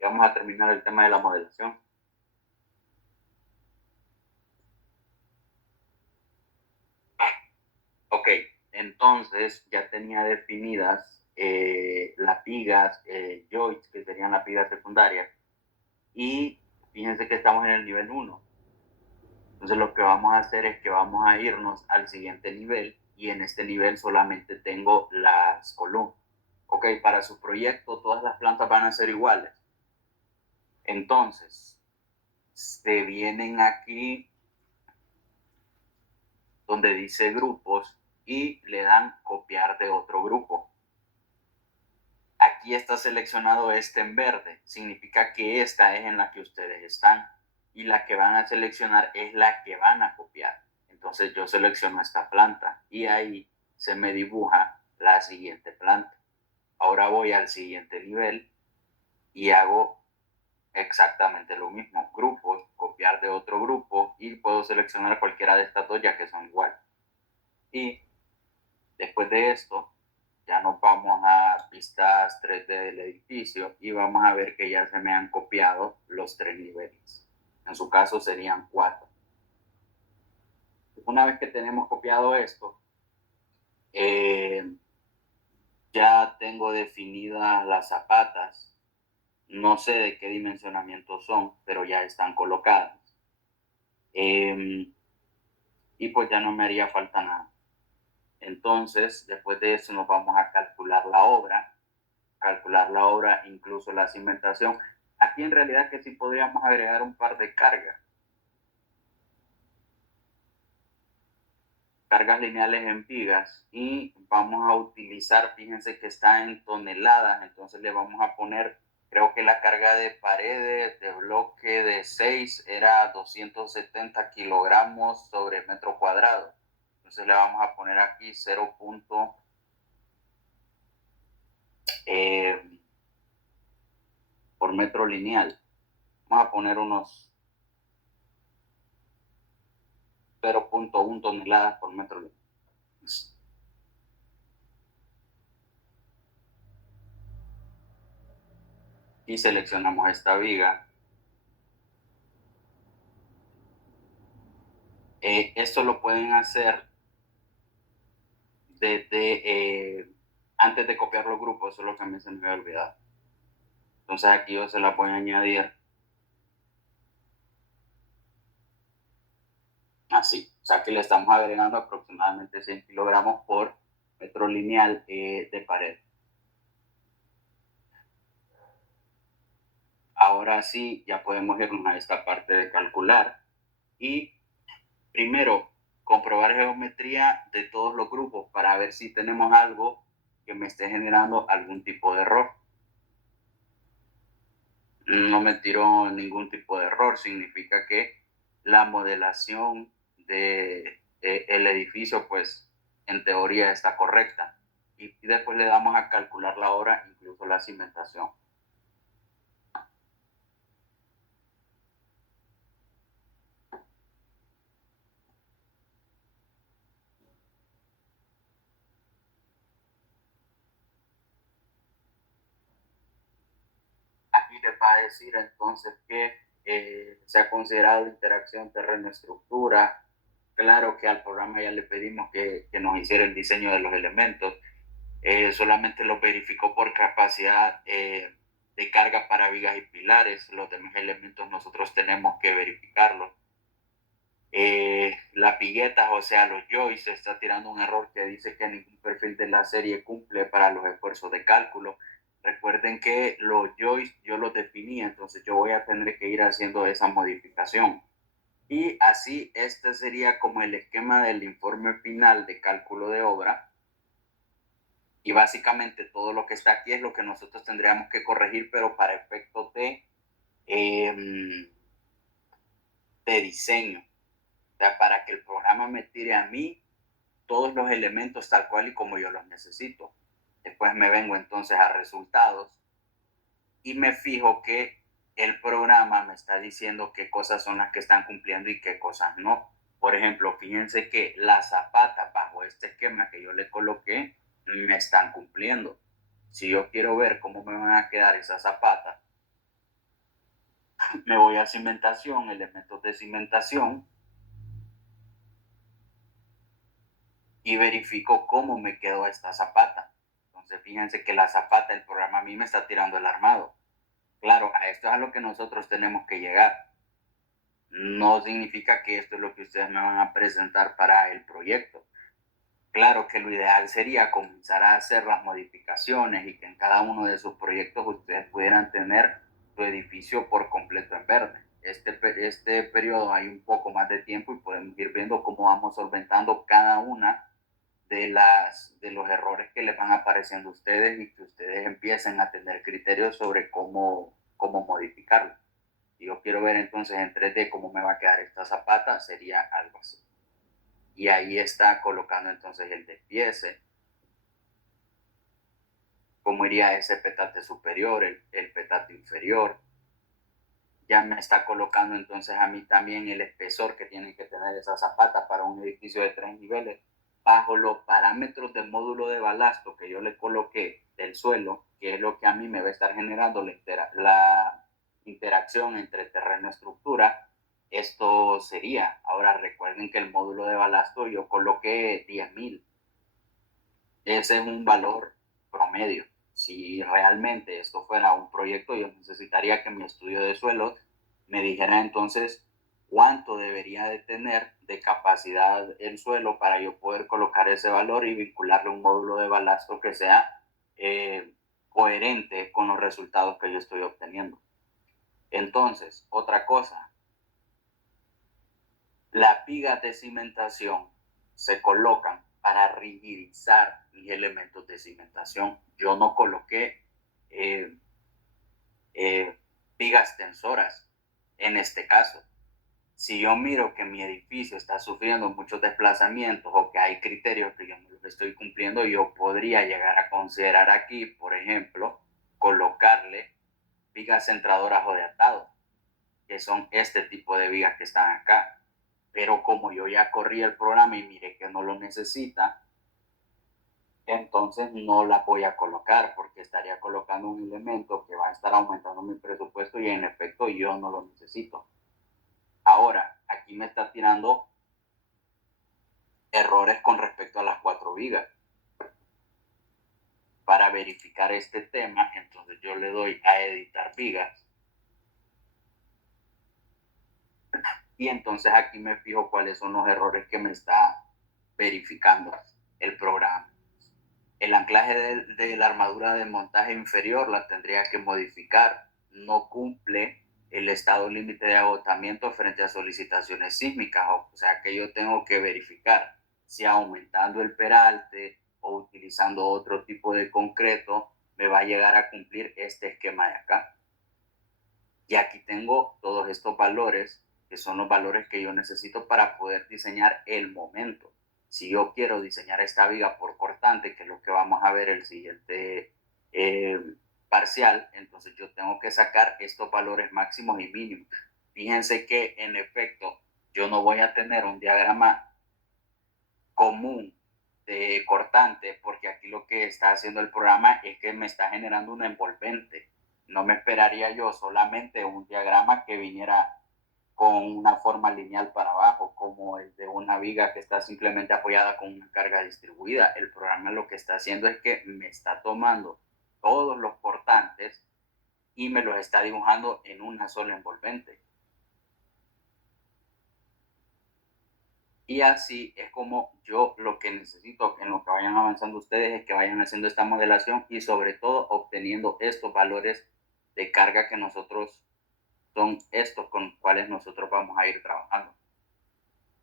Y vamos a terminar el tema de la modelación. Ok, entonces ya tenía definidas las vigas, joists, que serían las vigas secundarias. Y fíjense que estamos en el nivel 1. Entonces lo que vamos a hacer es que vamos a irnos al siguiente nivel y en este nivel solamente tengo las columnas. Ok, para su proyecto todas las plantas van a ser iguales. Entonces, se vienen aquí donde dice grupos y le dan copiar de otro grupo. Aquí está seleccionado este en verde, significa que esta es en la que ustedes están y la que van a seleccionar es la que van a copiar. Entonces yo selecciono esta planta y ahí se me dibuja la siguiente planta. Ahora voy al siguiente nivel y hago exactamente lo mismo, grupos, copiar de otro grupo y puedo seleccionar cualquiera de estas dos ya que son iguales. Y después de esto, ya nos vamos a vistas 3D del edificio y vamos a ver que ya se me han copiado los 3 niveles. En su caso serían 4. Una vez que tenemos copiado esto, ya tengo definidas las zapatas. No sé de qué dimensionamiento son, pero ya están colocadas. Y pues ya no me haría falta nada. Entonces, después de eso nos vamos a calcular la obra, incluso la cimentación. Aquí en realidad que sí podríamos agregar un par de cargas lineales en vigas y vamos a utilizar, fíjense que está en toneladas, entonces le vamos a poner, creo que la carga de paredes de bloque de 6 era 270 kilogramos sobre metro cuadrado. Entonces le vamos a poner aquí 0. Por metro lineal. Vamos a poner unos 0.1 toneladas por metro lineal. Y seleccionamos esta viga. Esto lo pueden hacer desde antes de copiar los grupos, eso es lo que a mí se me había olvidado. Entonces aquí yo se la voy a añadir así. O sea que le estamos agregando aproximadamente 100 kilogramos por metro lineal de pared. Ahora sí, ya podemos irnos a esta parte de calcular y primero comprobar geometría de todos los grupos para ver si tenemos algo que me esté generando algún tipo de error. No me tiró ningún tipo de error, significa que la modelación de el edificio pues en teoría está correcta y después le damos a calcular la obra, incluso la cimentación. Aquí les va a decir entonces que se ha considerado interacción terreno-estructura. Claro que al programa ya le pedimos que nos hiciera el diseño de los elementos. Solamente lo verificó por capacidad de carga para vigas y pilares. Los demás elementos nosotros tenemos que verificarlos. Las viguetas, o sea, los joists, está tirando un error que dice que ningún perfil de la serie cumple para los esfuerzos de cálculo. Recuerden que los joists yo los definí, entonces yo voy a tener que ir haciendo esa modificación. Y así este sería como el esquema del informe final de cálculo de obra. Y básicamente todo lo que está aquí es lo que nosotros tendríamos que corregir, pero para efectos de diseño. O sea, para que el programa me tire a mí todos los elementos tal cual y como yo los necesito. Después me vengo entonces a resultados y me fijo que el programa me está diciendo qué cosas son las que están cumpliendo y qué cosas no. Por ejemplo, fíjense que las zapatas bajo este esquema que yo le coloqué me están cumpliendo. Si yo quiero ver cómo me van a quedar esas zapatas, me voy a cimentación, elementos de cimentación, y verifico cómo me quedó esta zapata. Entonces fíjense que la zapata, el programa a mí me está tirando el armado. Claro, a esto es a lo que nosotros tenemos que llegar. No significa que esto es lo que ustedes me van a presentar para el proyecto. Claro que lo ideal sería comenzar a hacer las modificaciones y que en cada uno de sus proyectos ustedes pudieran tener su edificio por completo en verde. Este periodo hay un poco más de tiempo y podemos ir viendo cómo vamos solventando cada una de los errores que les van apareciendo a ustedes y que ustedes empiecen a tener criterios sobre cómo modificarlo. Si yo quiero ver entonces en 3D cómo me va a quedar esta zapata, sería algo así. Y ahí está colocando entonces el despiece, cómo iría ese petate superior, el petate inferior. Ya me está colocando entonces a mí también el espesor que tiene que tener esa zapata para un edificio de 3 niveles, bajo los parámetros del módulo de balasto que yo le coloqué del suelo, que es lo que a mí me va a estar generando la interacción entre terreno y estructura. Esto sería, ahora recuerden que el módulo de balasto yo coloqué 10.000. Ese es un valor promedio. Si realmente esto fuera un proyecto, yo necesitaría que mi estudio de suelos me dijera entonces cuánto debería de tener de capacidad el suelo para yo poder colocar ese valor y vincularle un módulo de balasto que sea coherente con los resultados que yo estoy obteniendo. Entonces, otra cosa, las vigas de cimentación se colocan para rigidizar mis elementos de cimentación. Yo no coloqué vigas tensoras en este caso. Si yo miro que mi edificio está sufriendo muchos desplazamientos o que hay criterios que yo no los estoy cumpliendo, yo podría llegar a considerar aquí, por ejemplo, colocarle vigas centradoras o de atado, que son este tipo de vigas que están acá. Pero como yo ya corrí el programa y miré que no lo necesita, entonces no la voy a colocar porque estaría colocando un elemento que va a estar aumentando mi presupuesto y en efecto yo no lo necesito. Ahora, aquí me está tirando errores con respecto a las 4 vigas. Para verificar este tema, entonces yo le doy a editar vigas. Y entonces aquí me fijo cuáles son los errores que me está verificando el programa. El anclaje de la armadura de montaje inferior la tendría que modificar. No cumple el estado límite de agotamiento frente a solicitaciones sísmicas. O sea que yo tengo que verificar si aumentando el peralte o utilizando otro tipo de concreto me va a llegar a cumplir este esquema de acá. Y aquí tengo todos estos valores que son los valores que yo necesito para poder diseñar el momento. Si yo quiero diseñar esta viga por cortante, que es lo que vamos a ver el siguiente parcial, entonces yo tengo que sacar estos valores máximos y mínimos. Fíjense que en efecto yo no voy a tener un diagrama común de cortante, porque aquí lo que está haciendo el programa es que me está generando una envolvente. No me esperaría yo solamente un diagrama que viniera con una forma lineal para abajo, como el de una viga que está simplemente apoyada con una carga distribuida. El programa lo que está haciendo es que me está tomando todos los cortantes y me los está dibujando en una sola envolvente. Y así es como yo lo que necesito en lo que vayan avanzando ustedes es que vayan haciendo esta modelación y sobre todo obteniendo estos valores de carga que nosotros son estos con los cuales nosotros vamos a ir trabajando.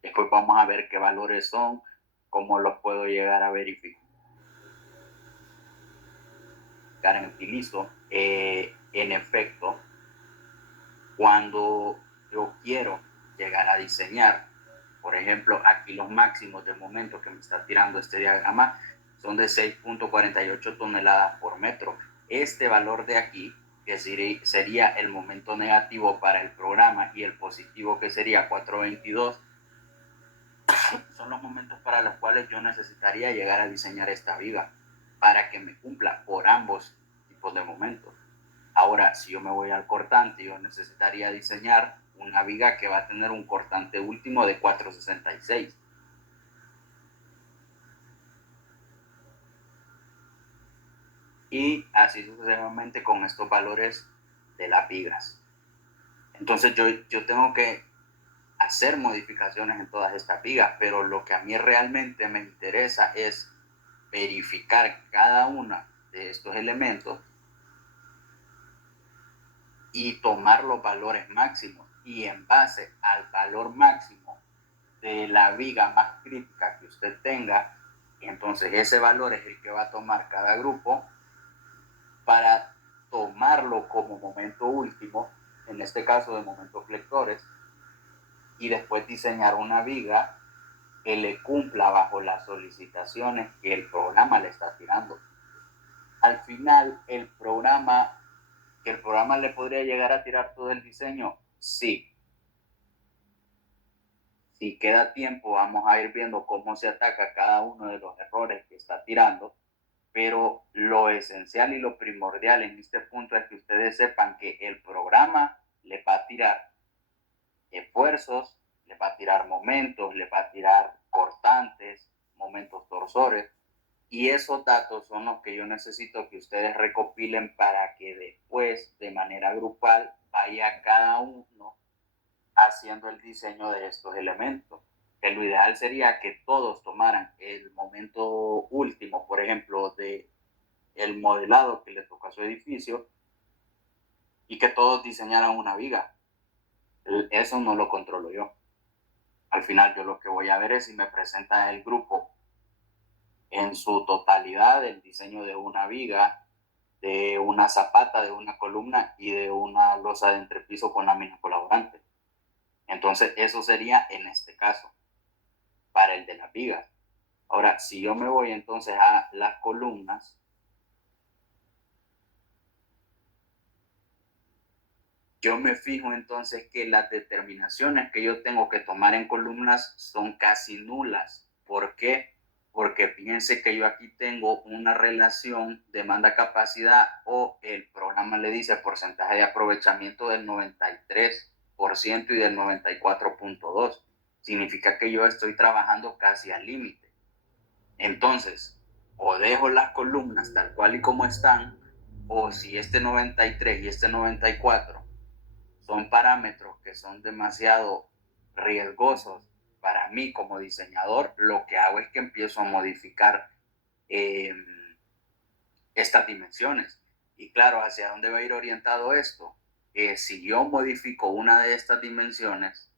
Después vamos a ver qué valores son, cómo los puedo llegar a verificar. Utilizo, en efecto, cuando yo quiero llegar a diseñar, por ejemplo, aquí los máximos de momento que me está tirando este diagrama son de 6.48 toneladas por metro. Este valor de aquí, que sería el momento negativo para el programa y el positivo que sería 422, son los momentos para los cuales yo necesitaría llegar a diseñar esta viga. para que me cumpla por ambos tipos de momentos. Ahora, si yo me voy al cortante, yo necesitaría diseñar una viga que va a tener un cortante último de 466. Y así sucesivamente con estos valores de las vigas. Entonces yo tengo que hacer modificaciones en todas estas vigas, pero lo que a mí realmente me interesa es verificar cada una de estos elementos y tomar los valores máximos, y en base al valor máximo de la viga más crítica que usted tenga, entonces ese valor es el que va a tomar cada grupo para tomarlo como momento último, en este caso de momentos flectores, y después diseñar una viga que le cumpla bajo las solicitaciones que el programa le está tirando. Al final, el programa le podría llegar a tirar todo el diseño, sí. Si queda tiempo, vamos a ir viendo cómo se ataca cada uno de los errores que está tirando, pero lo esencial y lo primordial en este punto es que ustedes sepan que el programa le va a tirar esfuerzos, le va a tirar momentos, le va a tirar cortantes, momentos torsores, y esos datos son los que yo necesito que ustedes recopilen para que después, de manera grupal, vaya cada uno haciendo el diseño de estos elementos. Que lo ideal sería que todos tomaran el momento último, por ejemplo, de el modelado que le tocó a su edificio, y que todos diseñaran una viga. Eso no lo controlo yo. Al final yo lo que voy a ver es si me presenta el grupo en su totalidad el diseño de una viga, de una zapata, de una columna y de una losa de entrepiso con lámina colaborante. Entonces eso sería en este caso para el de las vigas. Ahora, si yo me voy entonces a las columnas, yo me fijo entonces que las determinaciones que yo tengo que tomar en columnas son casi nulas. ¿Por qué? Porque fíjense que yo aquí tengo una relación demanda-capacidad, o el programa le dice porcentaje de aprovechamiento del 93% y del 94.2%. Significa que yo estoy trabajando casi al límite. Entonces, o dejo las columnas tal cual y como están, o si este 93 y este 94 son parámetros que son demasiado riesgosos para mí como diseñador, lo que hago es que empiezo a modificar estas dimensiones. Y claro, ¿hacia dónde va a ir orientado esto? Si yo modifico una de estas dimensiones,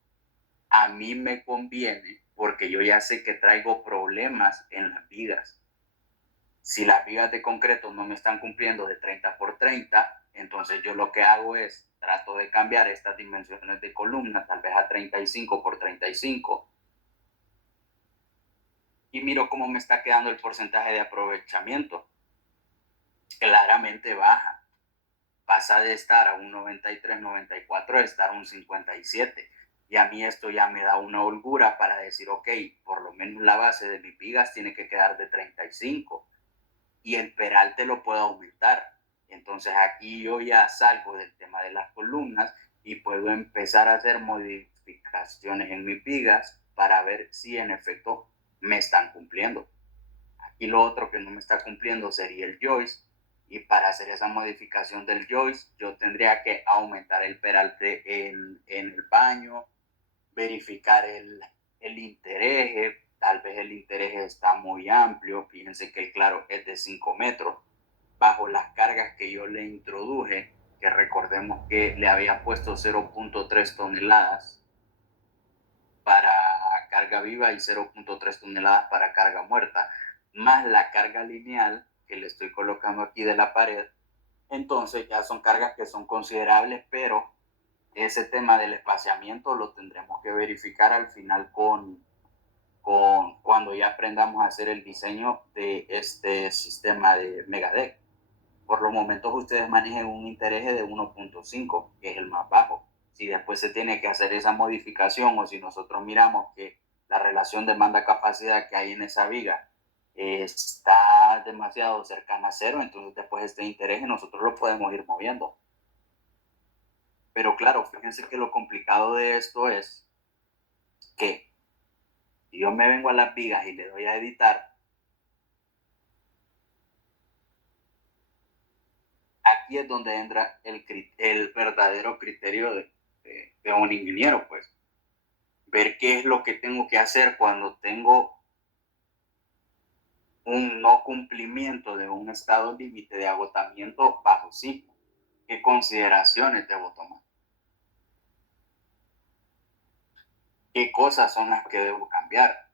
a mí me conviene, porque yo ya sé que traigo problemas en las vigas. Si las vigas de concreto no me están cumpliendo de 30 por 30, entonces yo lo que hago es trato de cambiar estas dimensiones de columna, tal vez a 35 por 35, y miro cómo me está quedando el porcentaje de aprovechamiento. Claramente baja. Pasa de estar a un 93, 94 a estar a un 57. Y a mí esto ya me da una holgura para decir, ok, por lo menos la base de mis vigas tiene que quedar de 35. Y el peralte lo puedo aumentar. Entonces aquí yo ya salgo del tema de las columnas y puedo empezar a hacer modificaciones en mis vigas para ver si en efecto me están cumpliendo. Aquí lo otro que no me está cumpliendo sería el joist, y para hacer esa modificación del joist yo tendría que aumentar el peralte en el baño, verificar el intereje. Tal vez el intereje está muy amplio, fíjense que claro es de 5 metros, bajo las cargas que yo le introduje, que recordemos que le había puesto 0.3 toneladas para carga viva y 0.3 toneladas para carga muerta, más la carga lineal que le estoy colocando aquí de la pared. Entonces ya son cargas que son considerables, pero ese tema del espaciamiento lo tendremos que verificar al final cuando ya aprendamos a hacer el diseño de este sistema de Megadeck. Por los momentos ustedes manejen un intereje de 1.5, que es el más bajo. Si después se tiene que hacer esa modificación, o si nosotros miramos que la relación demanda-capacidad que hay en esa viga está demasiado cercana a cero, entonces después este interés nosotros lo podemos ir moviendo. Pero claro, fíjense que lo complicado de esto es que si yo me vengo a las vigas y le doy a editar, aquí es donde entra el verdadero criterio de un ingeniero, pues. Ver qué es lo que tengo que hacer cuando tengo un no cumplimiento de un estado límite de agotamiento bajo signo. ¿Qué consideraciones debo tomar? ¿Qué cosas son las que debo cambiar?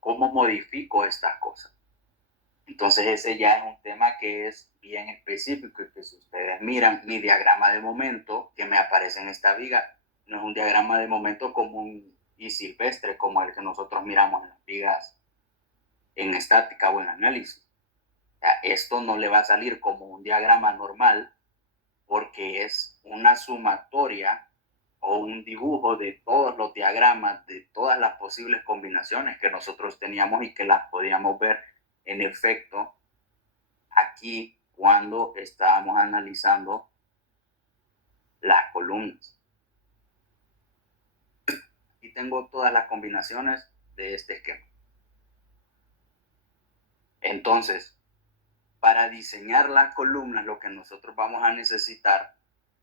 ¿Cómo modifico estas cosas? Entonces ese ya es un tema que es bien específico y que si ustedes miran mi diagrama de momento que me aparece en esta viga, no es un diagrama de momento común y silvestre como el que nosotros miramos en las vigas en estática o en análisis. O sea, esto no le va a salir como un diagrama normal porque es una sumatoria o un dibujo de todos los diagramas, de todas las posibles combinaciones que nosotros teníamos y que las podíamos ver en efecto aquí cuando estábamos analizando las columnas. Aquí tengo todas las combinaciones de este esquema. Entonces, para diseñar las columnas, lo que nosotros vamos a necesitar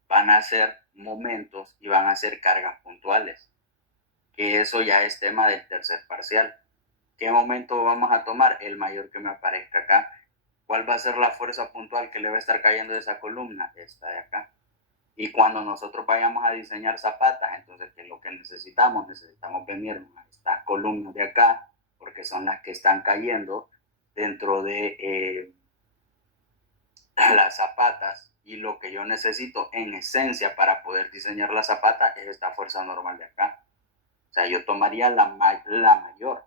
van a ser momentos y van a ser cargas puntuales, que eso ya es tema del tercer parcial. ¿Qué momento vamos a tomar? El mayor que me aparezca acá. ¿Cuál va a ser la fuerza puntual que le va a estar cayendo de esa columna? Esta de acá. Y cuando nosotros vayamos a diseñar zapatas, entonces, ¿qué es lo que necesitamos? Necesitamos venir a estas columnas de acá, porque son las que están cayendo dentro de las zapatas, y lo que yo necesito en esencia para poder diseñar la zapata es esta fuerza normal de acá. O sea, yo tomaría la mayor,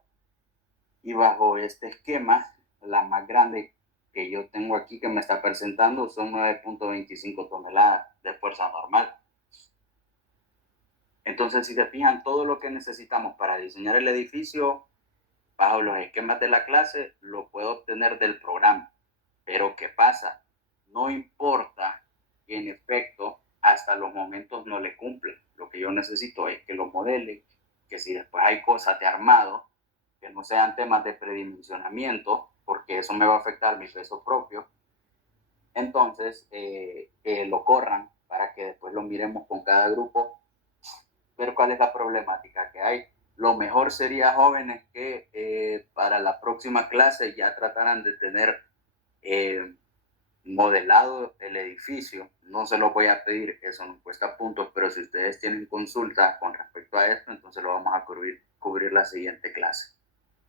y bajo este esquema, la más grande que yo tengo aquí que me está presentando son 9.25 toneladas de fuerza normal. Entonces, si se fijan, todo lo que necesitamos para diseñar el edificio bajo los esquemas de la clase lo puedo obtener del programa. Pero ¿qué pasa? No importa que en efecto hasta los momentos no le cumplen. Lo que yo necesito es que lo modele, que si después hay cosas de armado, que no sean temas de predimensionamiento, porque eso me va a afectar mi peso propio, entonces que lo corran para que después lo miremos con cada grupo, ver cuál es la problemática que hay. Lo mejor sería, jóvenes, que para la próxima clase ya trataran de tener modelado el edificio. No se lo voy a pedir, eso no cuesta puntos, pero si ustedes tienen consultas con respecto a esto, entonces lo vamos a cubrir la siguiente clase.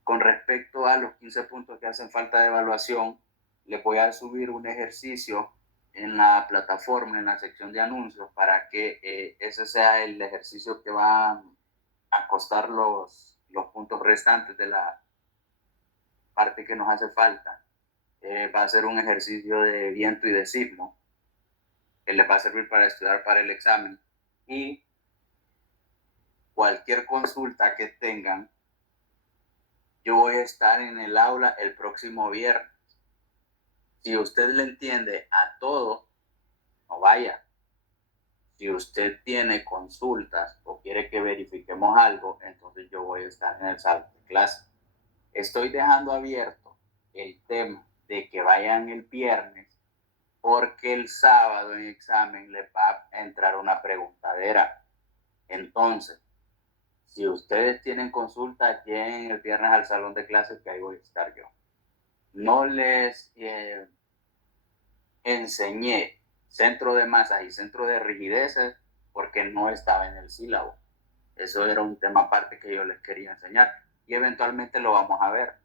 Con respecto a los 15 puntos que hacen falta de evaluación, les voy a subir un ejercicio en la plataforma, en la sección de anuncios, para que ese sea el ejercicio que va a costar los puntos restantes de la parte que nos hace falta. Va a ser un ejercicio de viento y de sismo que les va a servir para estudiar para el examen, y cualquier consulta que tengan, yo voy a estar en el aula el próximo viernes. Si usted le entiende a todo, no vaya. Si usted tiene consultas o quiere que verifiquemos algo, entonces yo voy a estar en el salón de clase. Estoy dejando abierto el tema de que vayan el viernes, porque el sábado en examen le va a entrar una preguntadera. Entonces, si ustedes tienen consulta, lleguen el viernes al salón de clases, que ahí voy a estar yo. No les enseñé centro de masas y centro de rigideces porque no estaba en el sílabo. Eso era un tema aparte que yo les quería enseñar y eventualmente lo vamos a ver.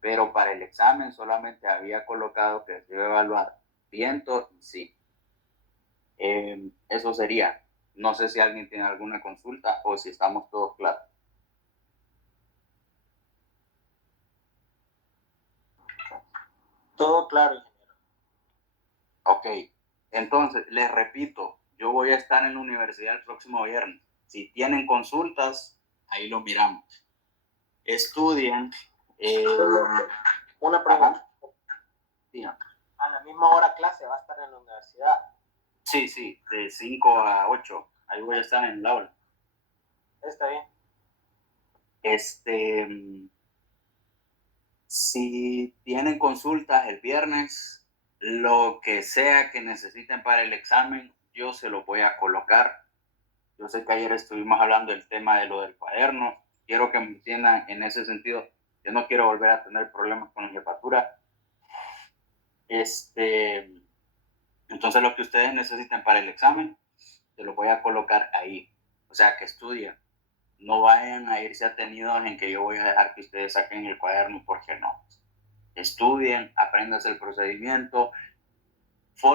Pero para el examen solamente había colocado que se iba a evaluar viento y sí. Eso sería. No sé si alguien tiene alguna consulta o si estamos todos claros. Todo claro, ingeniero. Ok, entonces les repito, yo voy a estar en la universidad el próximo viernes. Si tienen consultas, ahí lo miramos. Estudien. Una pregunta. Dígame. A la misma hora clase va a estar en la universidad. Sí, de 5 a 8. Ahí voy a estar en el aula. Está bien. Si tienen consultas el viernes, lo que sea que necesiten para el examen, yo se lo voy a colocar. Yo sé que ayer estuvimos hablando del tema de lo del cuaderno. Quiero que me entiendan en ese sentido. Yo no quiero volver a tener problemas con la jefatura. Entonces lo que ustedes necesiten para el examen, se lo voy a colocar ahí. O sea, que estudien. No vayan a irse atenidos en que yo voy a dejar que ustedes saquen el cuaderno, porque no. Estudien, aprendan el procedimiento,